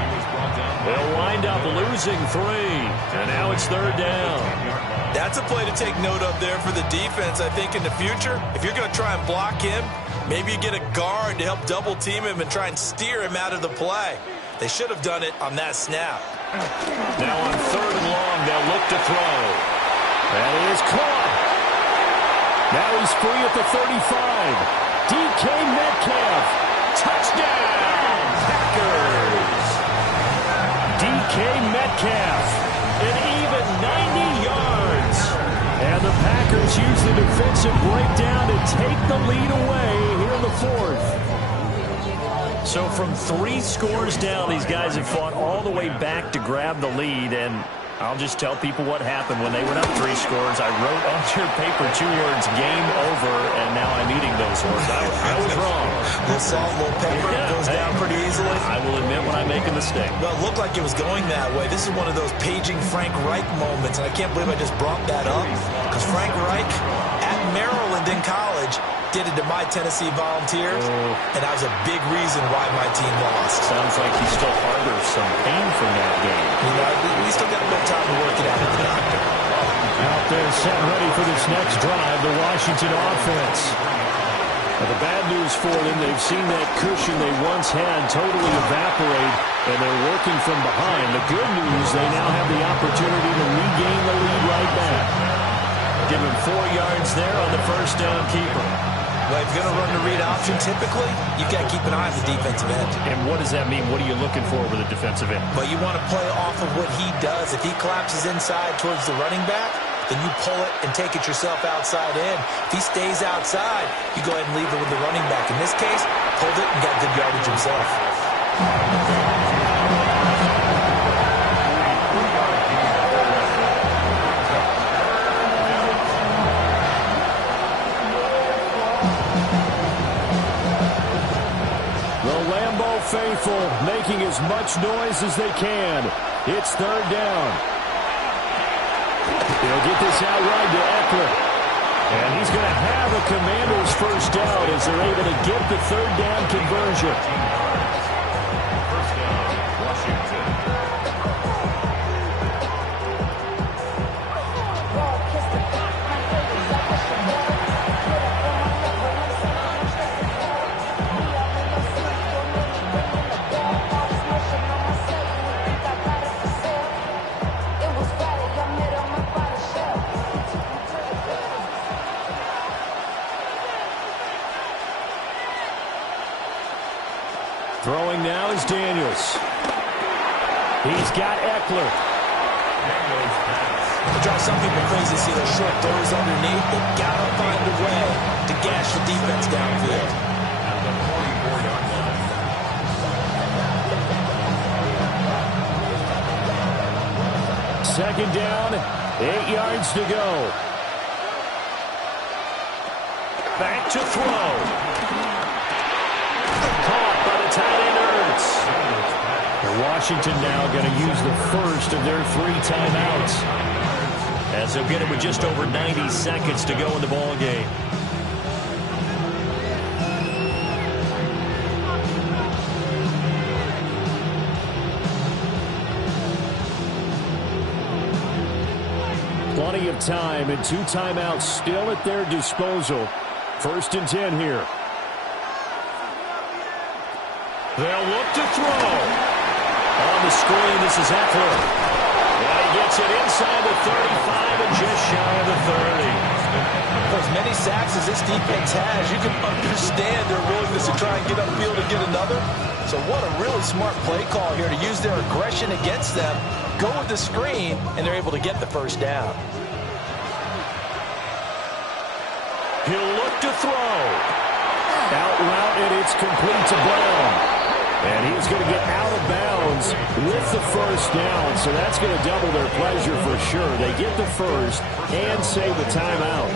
They'll wind up losing 3. And now it's third down. That's a play to take note of there for the defense, I think, in the future. If you're going to try and block him, maybe you get a guard to help double-team him and try and steer him out of the play. They should have done it on that snap. Now on third and long, they'll look to throw. That is caught. Now he's free at the 35. DK Metcalf. Touchdown, Packers. DK Metcalf. An even 90 yards. And the Packers use the defensive breakdown to take the lead away here in the fourth. So from 3 scores down, these guys have fought all the way back to grab the lead, and I'll just tell people what happened when they went up 3 scores. I wrote on your paper 2 words, game over, and now I'm eating those words. I was wrong. A little salt, a little pepper, goes down pretty easily. I will admit when I make a mistake. Well, it looked like it was going that way. This is one of those paging Frank Reich moments, and I can't believe I just brought that up, because Frank Reich at Maryland in college did it to my Tennessee Volunteers, and that was a big reason why my team lost. Sounds like he still harbors some pain from that game. You know, we still got a bit of time to work it out with the doctor. Out there set ready for this next drive, the Washington offense. Now, the bad news for them, they've seen that cushion they once had totally evaporate, and they're working from behind. The good news, they now have the opportunity to regain the lead right back. Give him 4 yards there on the first down keeper. Well, if you're going to run the read option, typically, you've got to keep an eye on the defensive end. And what does that mean? What are you looking for with a defensive end? But you want to play off of what he does. If he collapses inside towards the running back, then you pull it and take it yourself outside in. If he stays outside, you go ahead and leave it with the running back. In this case, pulled it and got good yardage himself. Faithful making as much noise as they can. It's third down. They'll get this out wide to Eckler. And he's going to have a Commander's first down as they're able to get the third down conversion. First down, Washington. Throwing now is Daniels. He's got Eckler. To drive some people crazy to see those short throws underneath. They've got to find a way to gash the defense downfield. Second down, 8 yards to go. Back to throw. Caught by the tight end Ertz. And Washington now going to use the first of their 3 timeouts. As they'll get it with just over 90 seconds to go in the ball game. Plenty of time and 2 timeouts still at their disposal. First and 10 here. They'll look to throw. On the screen, this is Eckler. And he gets it inside the 35 and just shy of the 30. For as many sacks as this defense has, you can understand their willingness to try and get upfield and get another. So what a really smart play call here to use their aggression against them, go with the screen, and they're able to get the first down. He'll look to throw. Out route, and it's complete to Brown. And he's going to get out of bounds with the first down, so that's going to double their pleasure for sure. They get the first and save the timeout.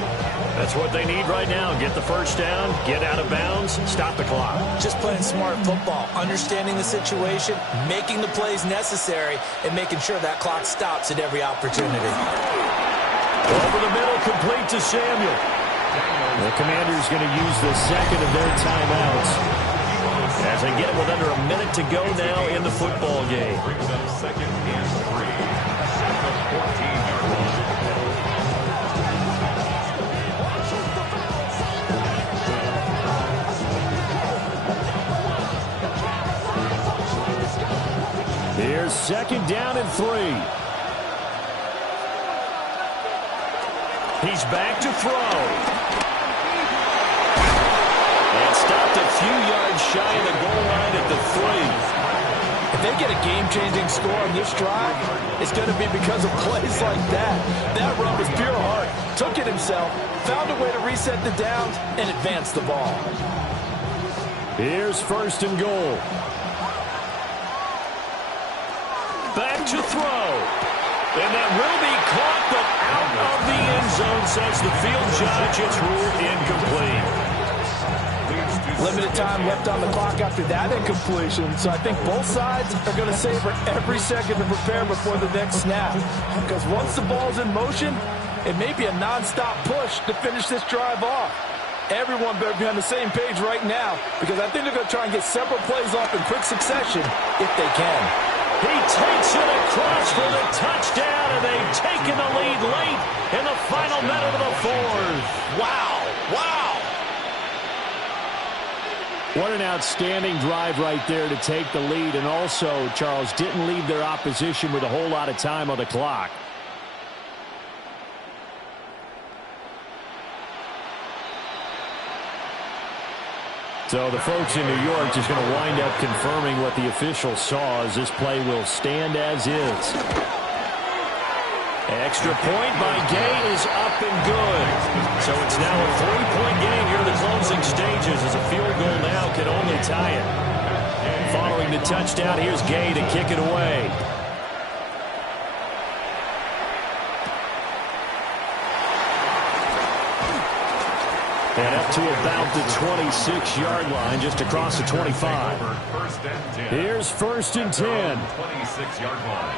That's what they need right now. Get the first down, get out of bounds, stop the clock. Just playing smart football, understanding the situation, making the plays necessary, and making sure that clock stops at every opportunity. Over the middle, complete to Samuel. The Commanders going to use the second of their timeouts as they get it with under a minute to go now in the football game. Brings up 2nd and 3 at the 14-yard line. Here's 2nd down and 3. He's back to throw. And stopped a few yards shy of the goal line at the 3. If they get a game-changing score on this drive, it's going to be because of plays like that. That run was pure heart. Took it himself, found a way to reset the downs, and advance the ball. Here's 1st and goal. Back to throw. And that will be caught, but out of the end zone, says the field judge. It's ruled incomplete. Limited time left on the clock after that incompletion, so I think both sides are going to savor every second to prepare before the next snap. Because once the ball's in motion, it may be a non-stop push to finish this drive off. Everyone better be on the same page right now, because I think they're going to try and get several plays off in quick succession if they can. He takes it across for the touchdown, and they've taken the lead late in the final minute of the 4th. Wow, wow. What an outstanding drive right there to take the lead, and also, Charles, didn't leave their opposition with a whole lot of time on the clock. So the folks in New York just going to wind up confirming what the officials saw, as this play will stand as is. Extra point by Gay is up and good. So it's now a 3-point game here in the closing stages, as a field goal now can only tie it. Following the touchdown, here's Gay to kick it away. And up to about the 26-yard line, just across the 25. Here's 1st and 10. 26-yard line.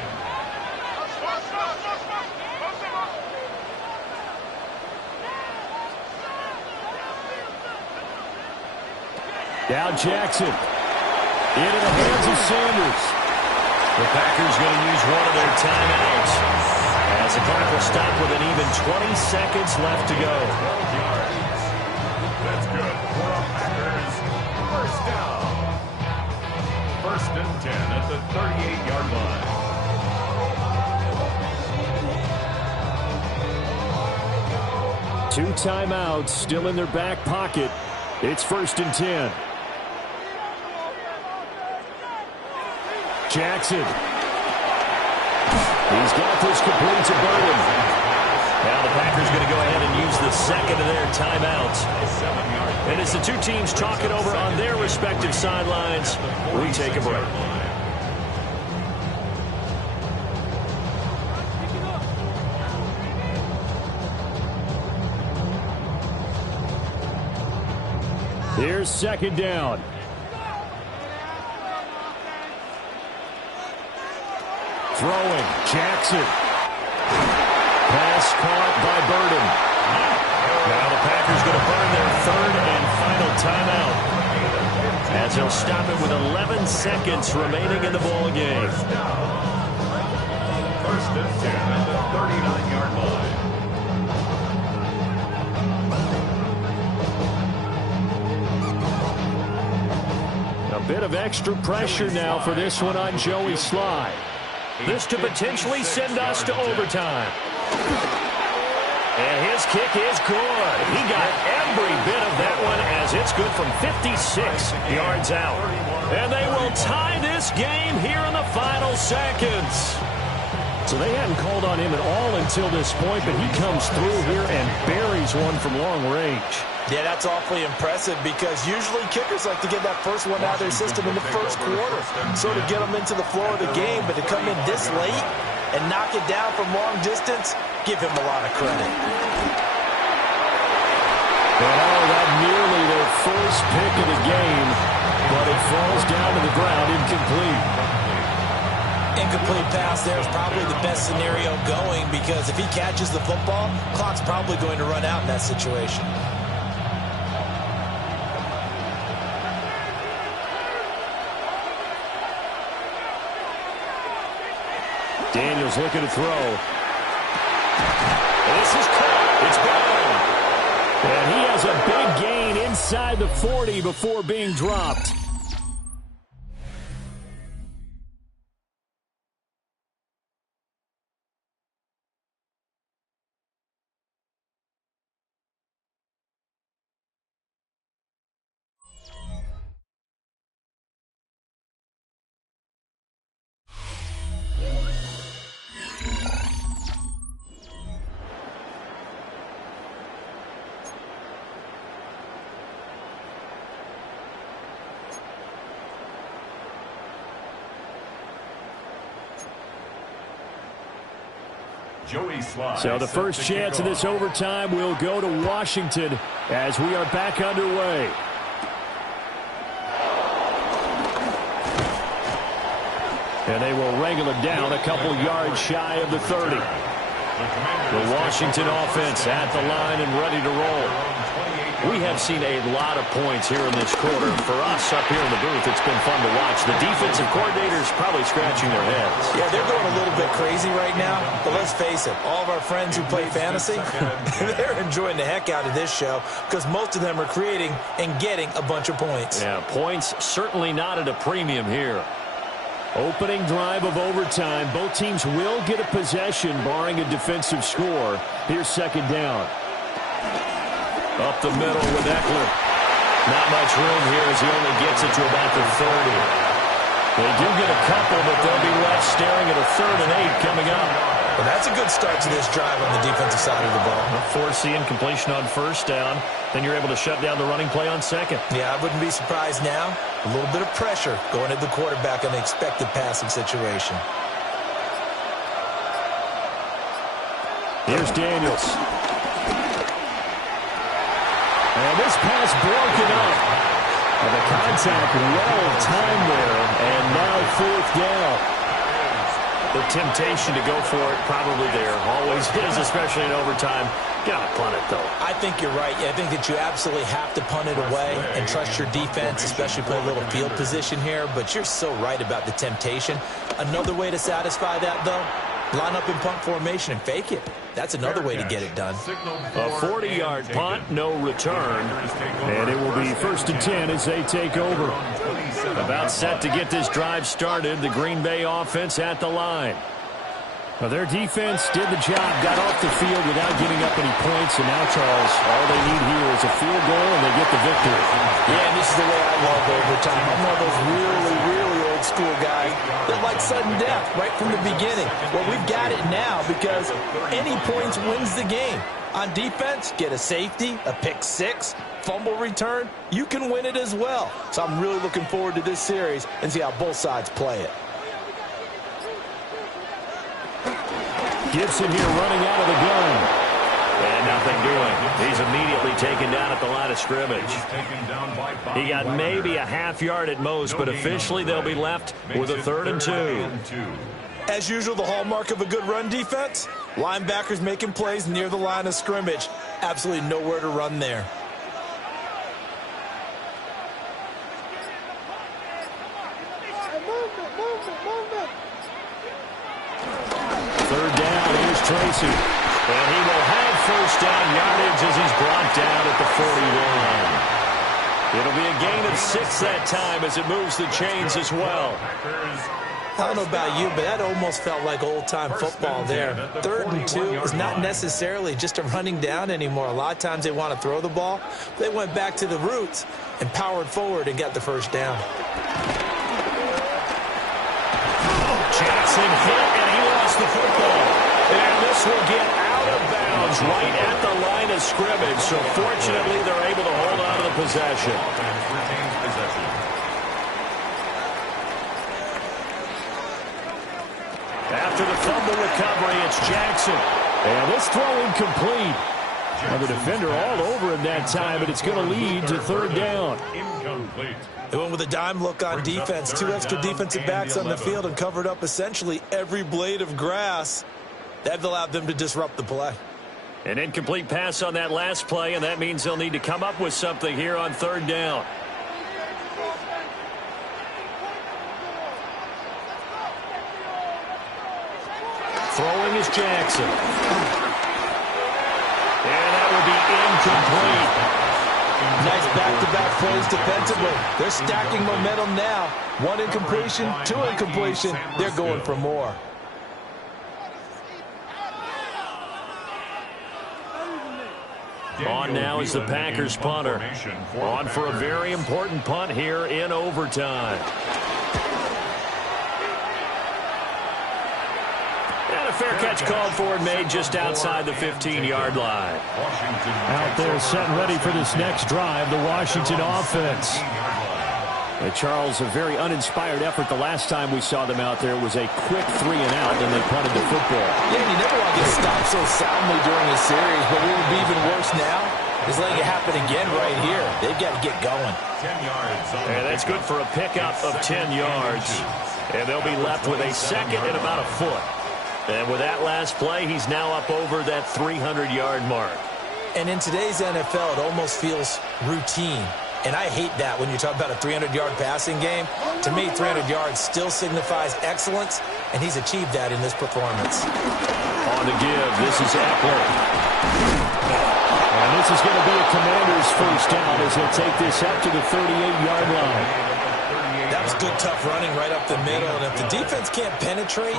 Now Jackson. Into the hands of Sanders. The Packers going to use one of their timeouts, as the clock will stop with an even 20 seconds left to go. 12 yards. That's good for the Packers. First down. 1st and 10 at the 38-yard line. 2 timeouts still in their back pocket. It's 1st and 10. Jackson. He's got this complete to Burden. Now the Packers going to go ahead and use the second of their timeouts. And as the two teams talk it over on their respective sidelines, we take a break. Here's 2nd down. Throwing, Jackson. Pass caught by Burden. Now the Packers going to burn their 3rd and final timeout, as they'll stop it with 11 seconds remaining in the ball game. 1st and 10 at the 39-yard line. A bit of extra pressure now for this one on Joey Sly. This to potentially send us to overtime. And his kick is good. He got every bit of that one, as it's good from 56 yards out. And they will tie this game here in the final seconds. So they hadn't called on him at all until this point, but he comes through here and buries one from long range. Yeah, that's awfully impressive, because usually kickers like to get that first one out of their system in the first quarter, sort of get them into the flow of the game. But to come in this late and knock it down from long distance, give him a lot of credit. that nearly their first pick of the game, but it falls down to the ground incomplete. Incomplete pass there is probably the best scenario going, because if he catches the football, clock's probably going to run out in that situation. Daniels looking to throw. This is caught. It's gone. And he has a big gain inside the 40 before being dropped. So the first chance of this overtime will go to Washington as we are back underway. And they will wrangle it down a couple yards shy of the 30. The Washington offense at the line and ready to roll. We have seen a lot of points here in this quarter. For us up here in the booth, it's been fun to watch. The defensive coordinators probably scratching their heads. Yeah, they're going a little bit crazy right now. But let's face it, all of our friends who play fantasy, they're enjoying the heck out of this show because most of them are creating and getting a bunch of points. Yeah, points certainly not at a premium here. Opening drive of overtime. Both teams will get a possession, barring a defensive score. Here's second down. Up the middle with Eckler. Not much room here as he only gets it to about the 30. They do get a couple, but they'll be left staring at a 3rd and 8 coming up. Well, that's a good start to this drive on the defensive side of the ball. Forcing completion on first down. Then you're able to shut down the running play on second. Yeah, I wouldn't be surprised now. A little bit of pressure going at the quarterback on the expected passing situation. Here's Daniels. And this pass broken up. And the contact well timed there. And now 4th down. The temptation to go for it probably there. Always is, especially in overtime. Gotta punt it, though. I think you're right. I think that you absolutely have to punt it away and trust your defense, especially play a little field position here. But you're so right about the temptation. Another way to satisfy that, though, line up in punt formation and fake it. That's another way to get it done. A 40-yard punt, no return. And it will be 1st and 10 as they take over. About set to get this drive started, the Green Bay offense at the line. Well, their defense did the job, got off the field without giving up any points. And now, Charles, all they need here is a field goal, and they get the victory. Yeah, and this is the way I love overtime. I'm one of those really old school guys that like sudden death right from the beginning. Well, we've got it now because any points wins the game. On defense, get a safety, a pick six, fumble return, you can win it as well. So I'm really looking forward to this series and see how both sides play it. Gibson here running out of the gun. And nothing doing. He's immediately taken down at the line of scrimmage. He got maybe a half yard at most, but officially they'll be left with a 3rd and 2. As usual, the hallmark of a good run defense, linebackers making plays near the line of scrimmage. Absolutely nowhere to run there. Third down, here's Tracy. And he will have first down yardage as he's brought down at the 41. It'll be a gain of 6 that time as it moves the chains as well. I don't know about you, but that almost felt like old-time football there. 3rd and 2 is not necessarily just a running down anymore. A lot of times they want to throw the ball. They went back to the roots and powered forward and got the first down. Jackson hit, and he lost the football. And this will get out of bounds right at the line of scrimmage. So fortunately, they're able to hold on to the possession. After the fumble recovery, it's Jackson. And this throw incomplete. Well, the defender all over him that time, but it's going to lead to third down. Incomplete. They went with a dime look on defense. 2 extra defensive backs on the field and covered up essentially every blade of grass. That allowed them to disrupt the play. An incomplete pass on that last play, and that means they'll need to come up with something here on third down. Throwing is Jackson. And that will be incomplete. Nice back-to-back plays defensively. They're stacking momentum now. 1 incompletion, 2 incompletion. They're going for more. On now is the Packers punter. On for a very important punt here in overtime. And a fair catch called for and made just outside the 15-yard line. Out there set and ready for this next drive, the Washington offense. Charles, a very uninspired effort the last time we saw them out there. It was a quick 3 and out, and they punted the football. Yeah, you never want to get stopped so soundly during a series, but what would be even worse now is letting it happen again right here. They've got to get going. 10 yards. And that's good for a pickup of 10 yards. And they'll be left with a second and about a foot. And with that last play, he's now up over that 300-yard mark. And in today's NFL, it almost feels routine. And I hate that when you talk about a 300-yard passing game. To me, 300 yards still signifies excellence, and he's achieved that in this performance. On the give, this is Eckler. And this is going to be a Commander's first down as he'll take this up to the 38-yard line. That was good, tough running right up the middle. And if the defense can't penetrate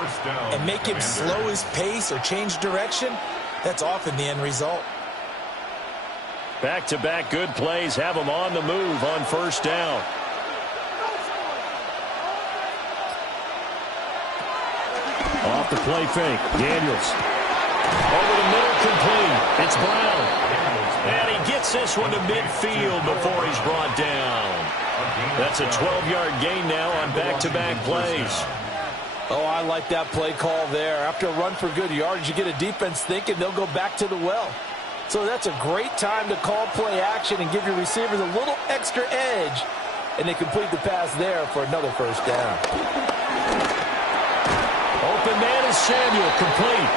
and make him slow his pace or change direction, that's often the end result. Back-to-back good plays have them on the move on first down. Off the play fake, Daniels. Over the middle, complete. It's Brown. And he gets this one to midfield before he's brought down. That's a 12-yard gain now on back-to-back plays. Oh, I like that play call there. After a run for good yards, you get a defense thinking they'll go back to the well. So that's a great time to call play action and give your receivers a little extra edge. And they complete the pass there for another first down. Open man is Samuel, complete.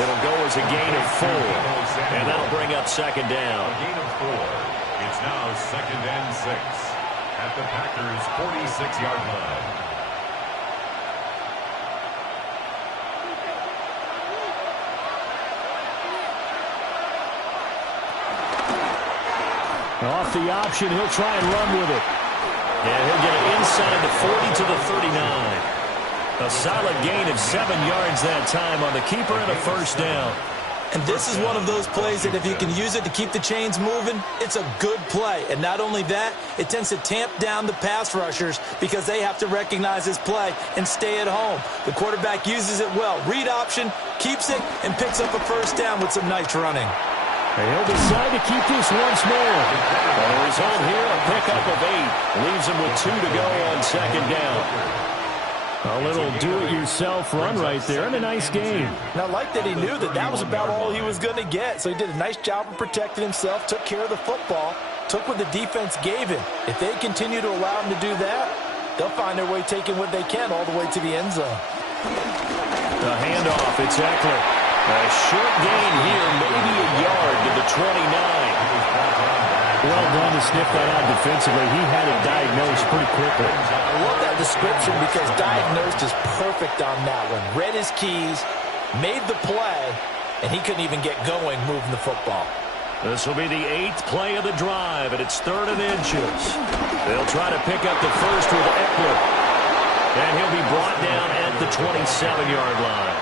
It'll go as a gain of 4. And that'll bring up second down. A gain of 4. It's now second and 6 at the Packers' 46-yard line. Off the option, he'll try and run with it. And he'll get it inside the 40 to the 39. A solid gain of 7 yards that time on the keeper and a first down. And this is one of those plays that if you can use it to keep the chains moving, it's a good play. And not only that, it tends to tamp down the pass rushers because they have to recognize this play and stay at home. The quarterback uses it well. Read option, keeps it, and picks up a first down with some nice running. And he'll decide to keep this once more. The result here, a pickup of 8. Leaves him with 2 to go on second down. A little do-it-yourself run right there, and a nice game. And I like that he knew that that was about all he was going to get. So he did a nice job of protecting himself, took care of the football, took what the defense gave him. If they continue to allow him to do that, they'll find their way taking what they can all the way to the end zone. The handoff, it's Eckler. A short gain here, maybe a yard to the 29. Well done to sniff that out defensively. He had it diagnosed pretty quickly. I love that description because diagnosed is perfect on that one. Read his keys, made the play, and he couldn't even get going moving the football. This will be the 8th play of the drive, and it's 3rd and inches. They'll try to pick up the first with Eckler. And he'll be brought down at the 27-yard line.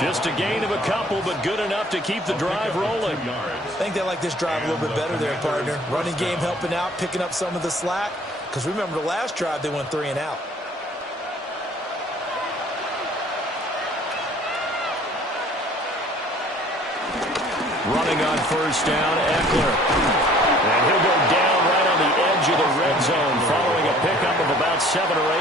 Just a gain of a couple, but good enough to keep the drive rolling. I think they like this drive a little bit better there, partner. Running game helping out, picking up some of the slack. Because remember, the last drive, they went 3 and out. Running on first down, Eckler. And he'll go down right on the edge of the red zone following a pickup gap of about 7 or 8.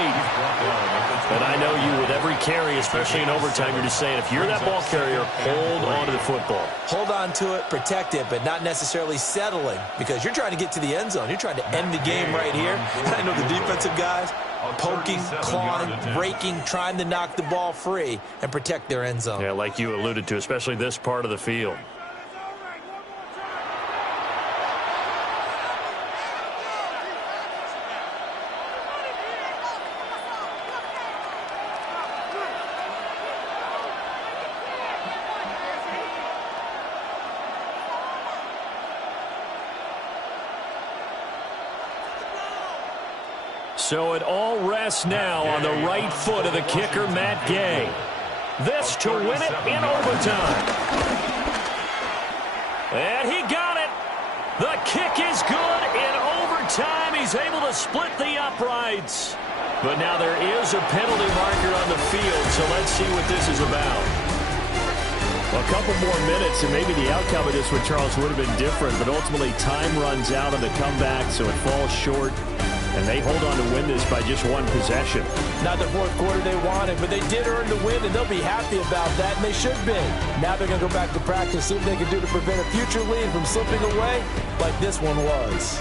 And I know you, with every carry, especially in overtime, you're just saying, if you're that ball carrier, hold on to the football. Hold on to it, protect it, but not necessarily settling, because you're trying to get to the end zone. You're trying to end the game right here. I know the defensive guys poking, clawing, breaking, trying to knock the ball free and protect their end zone. Yeah, like you alluded to, especially this part of the field. So it all rests now on the right foot of the kicker, Matt Gay. This to win it in overtime. And he got it. The kick is good in overtime. He's able to split the uprights. But now there is a penalty marker on the field, so let's see what this is about. Well, a couple more minutes, and maybe the outcome of this with Charles would have been different, but ultimately time runs out on the comeback, so it falls short. And they hold on to win this by just one possession. Not the fourth quarter they wanted, but they did earn the win, and they'll be happy about that, and they should be. Now they're going to go back to practice, see what they can do to prevent a future lead from slipping away like this one was.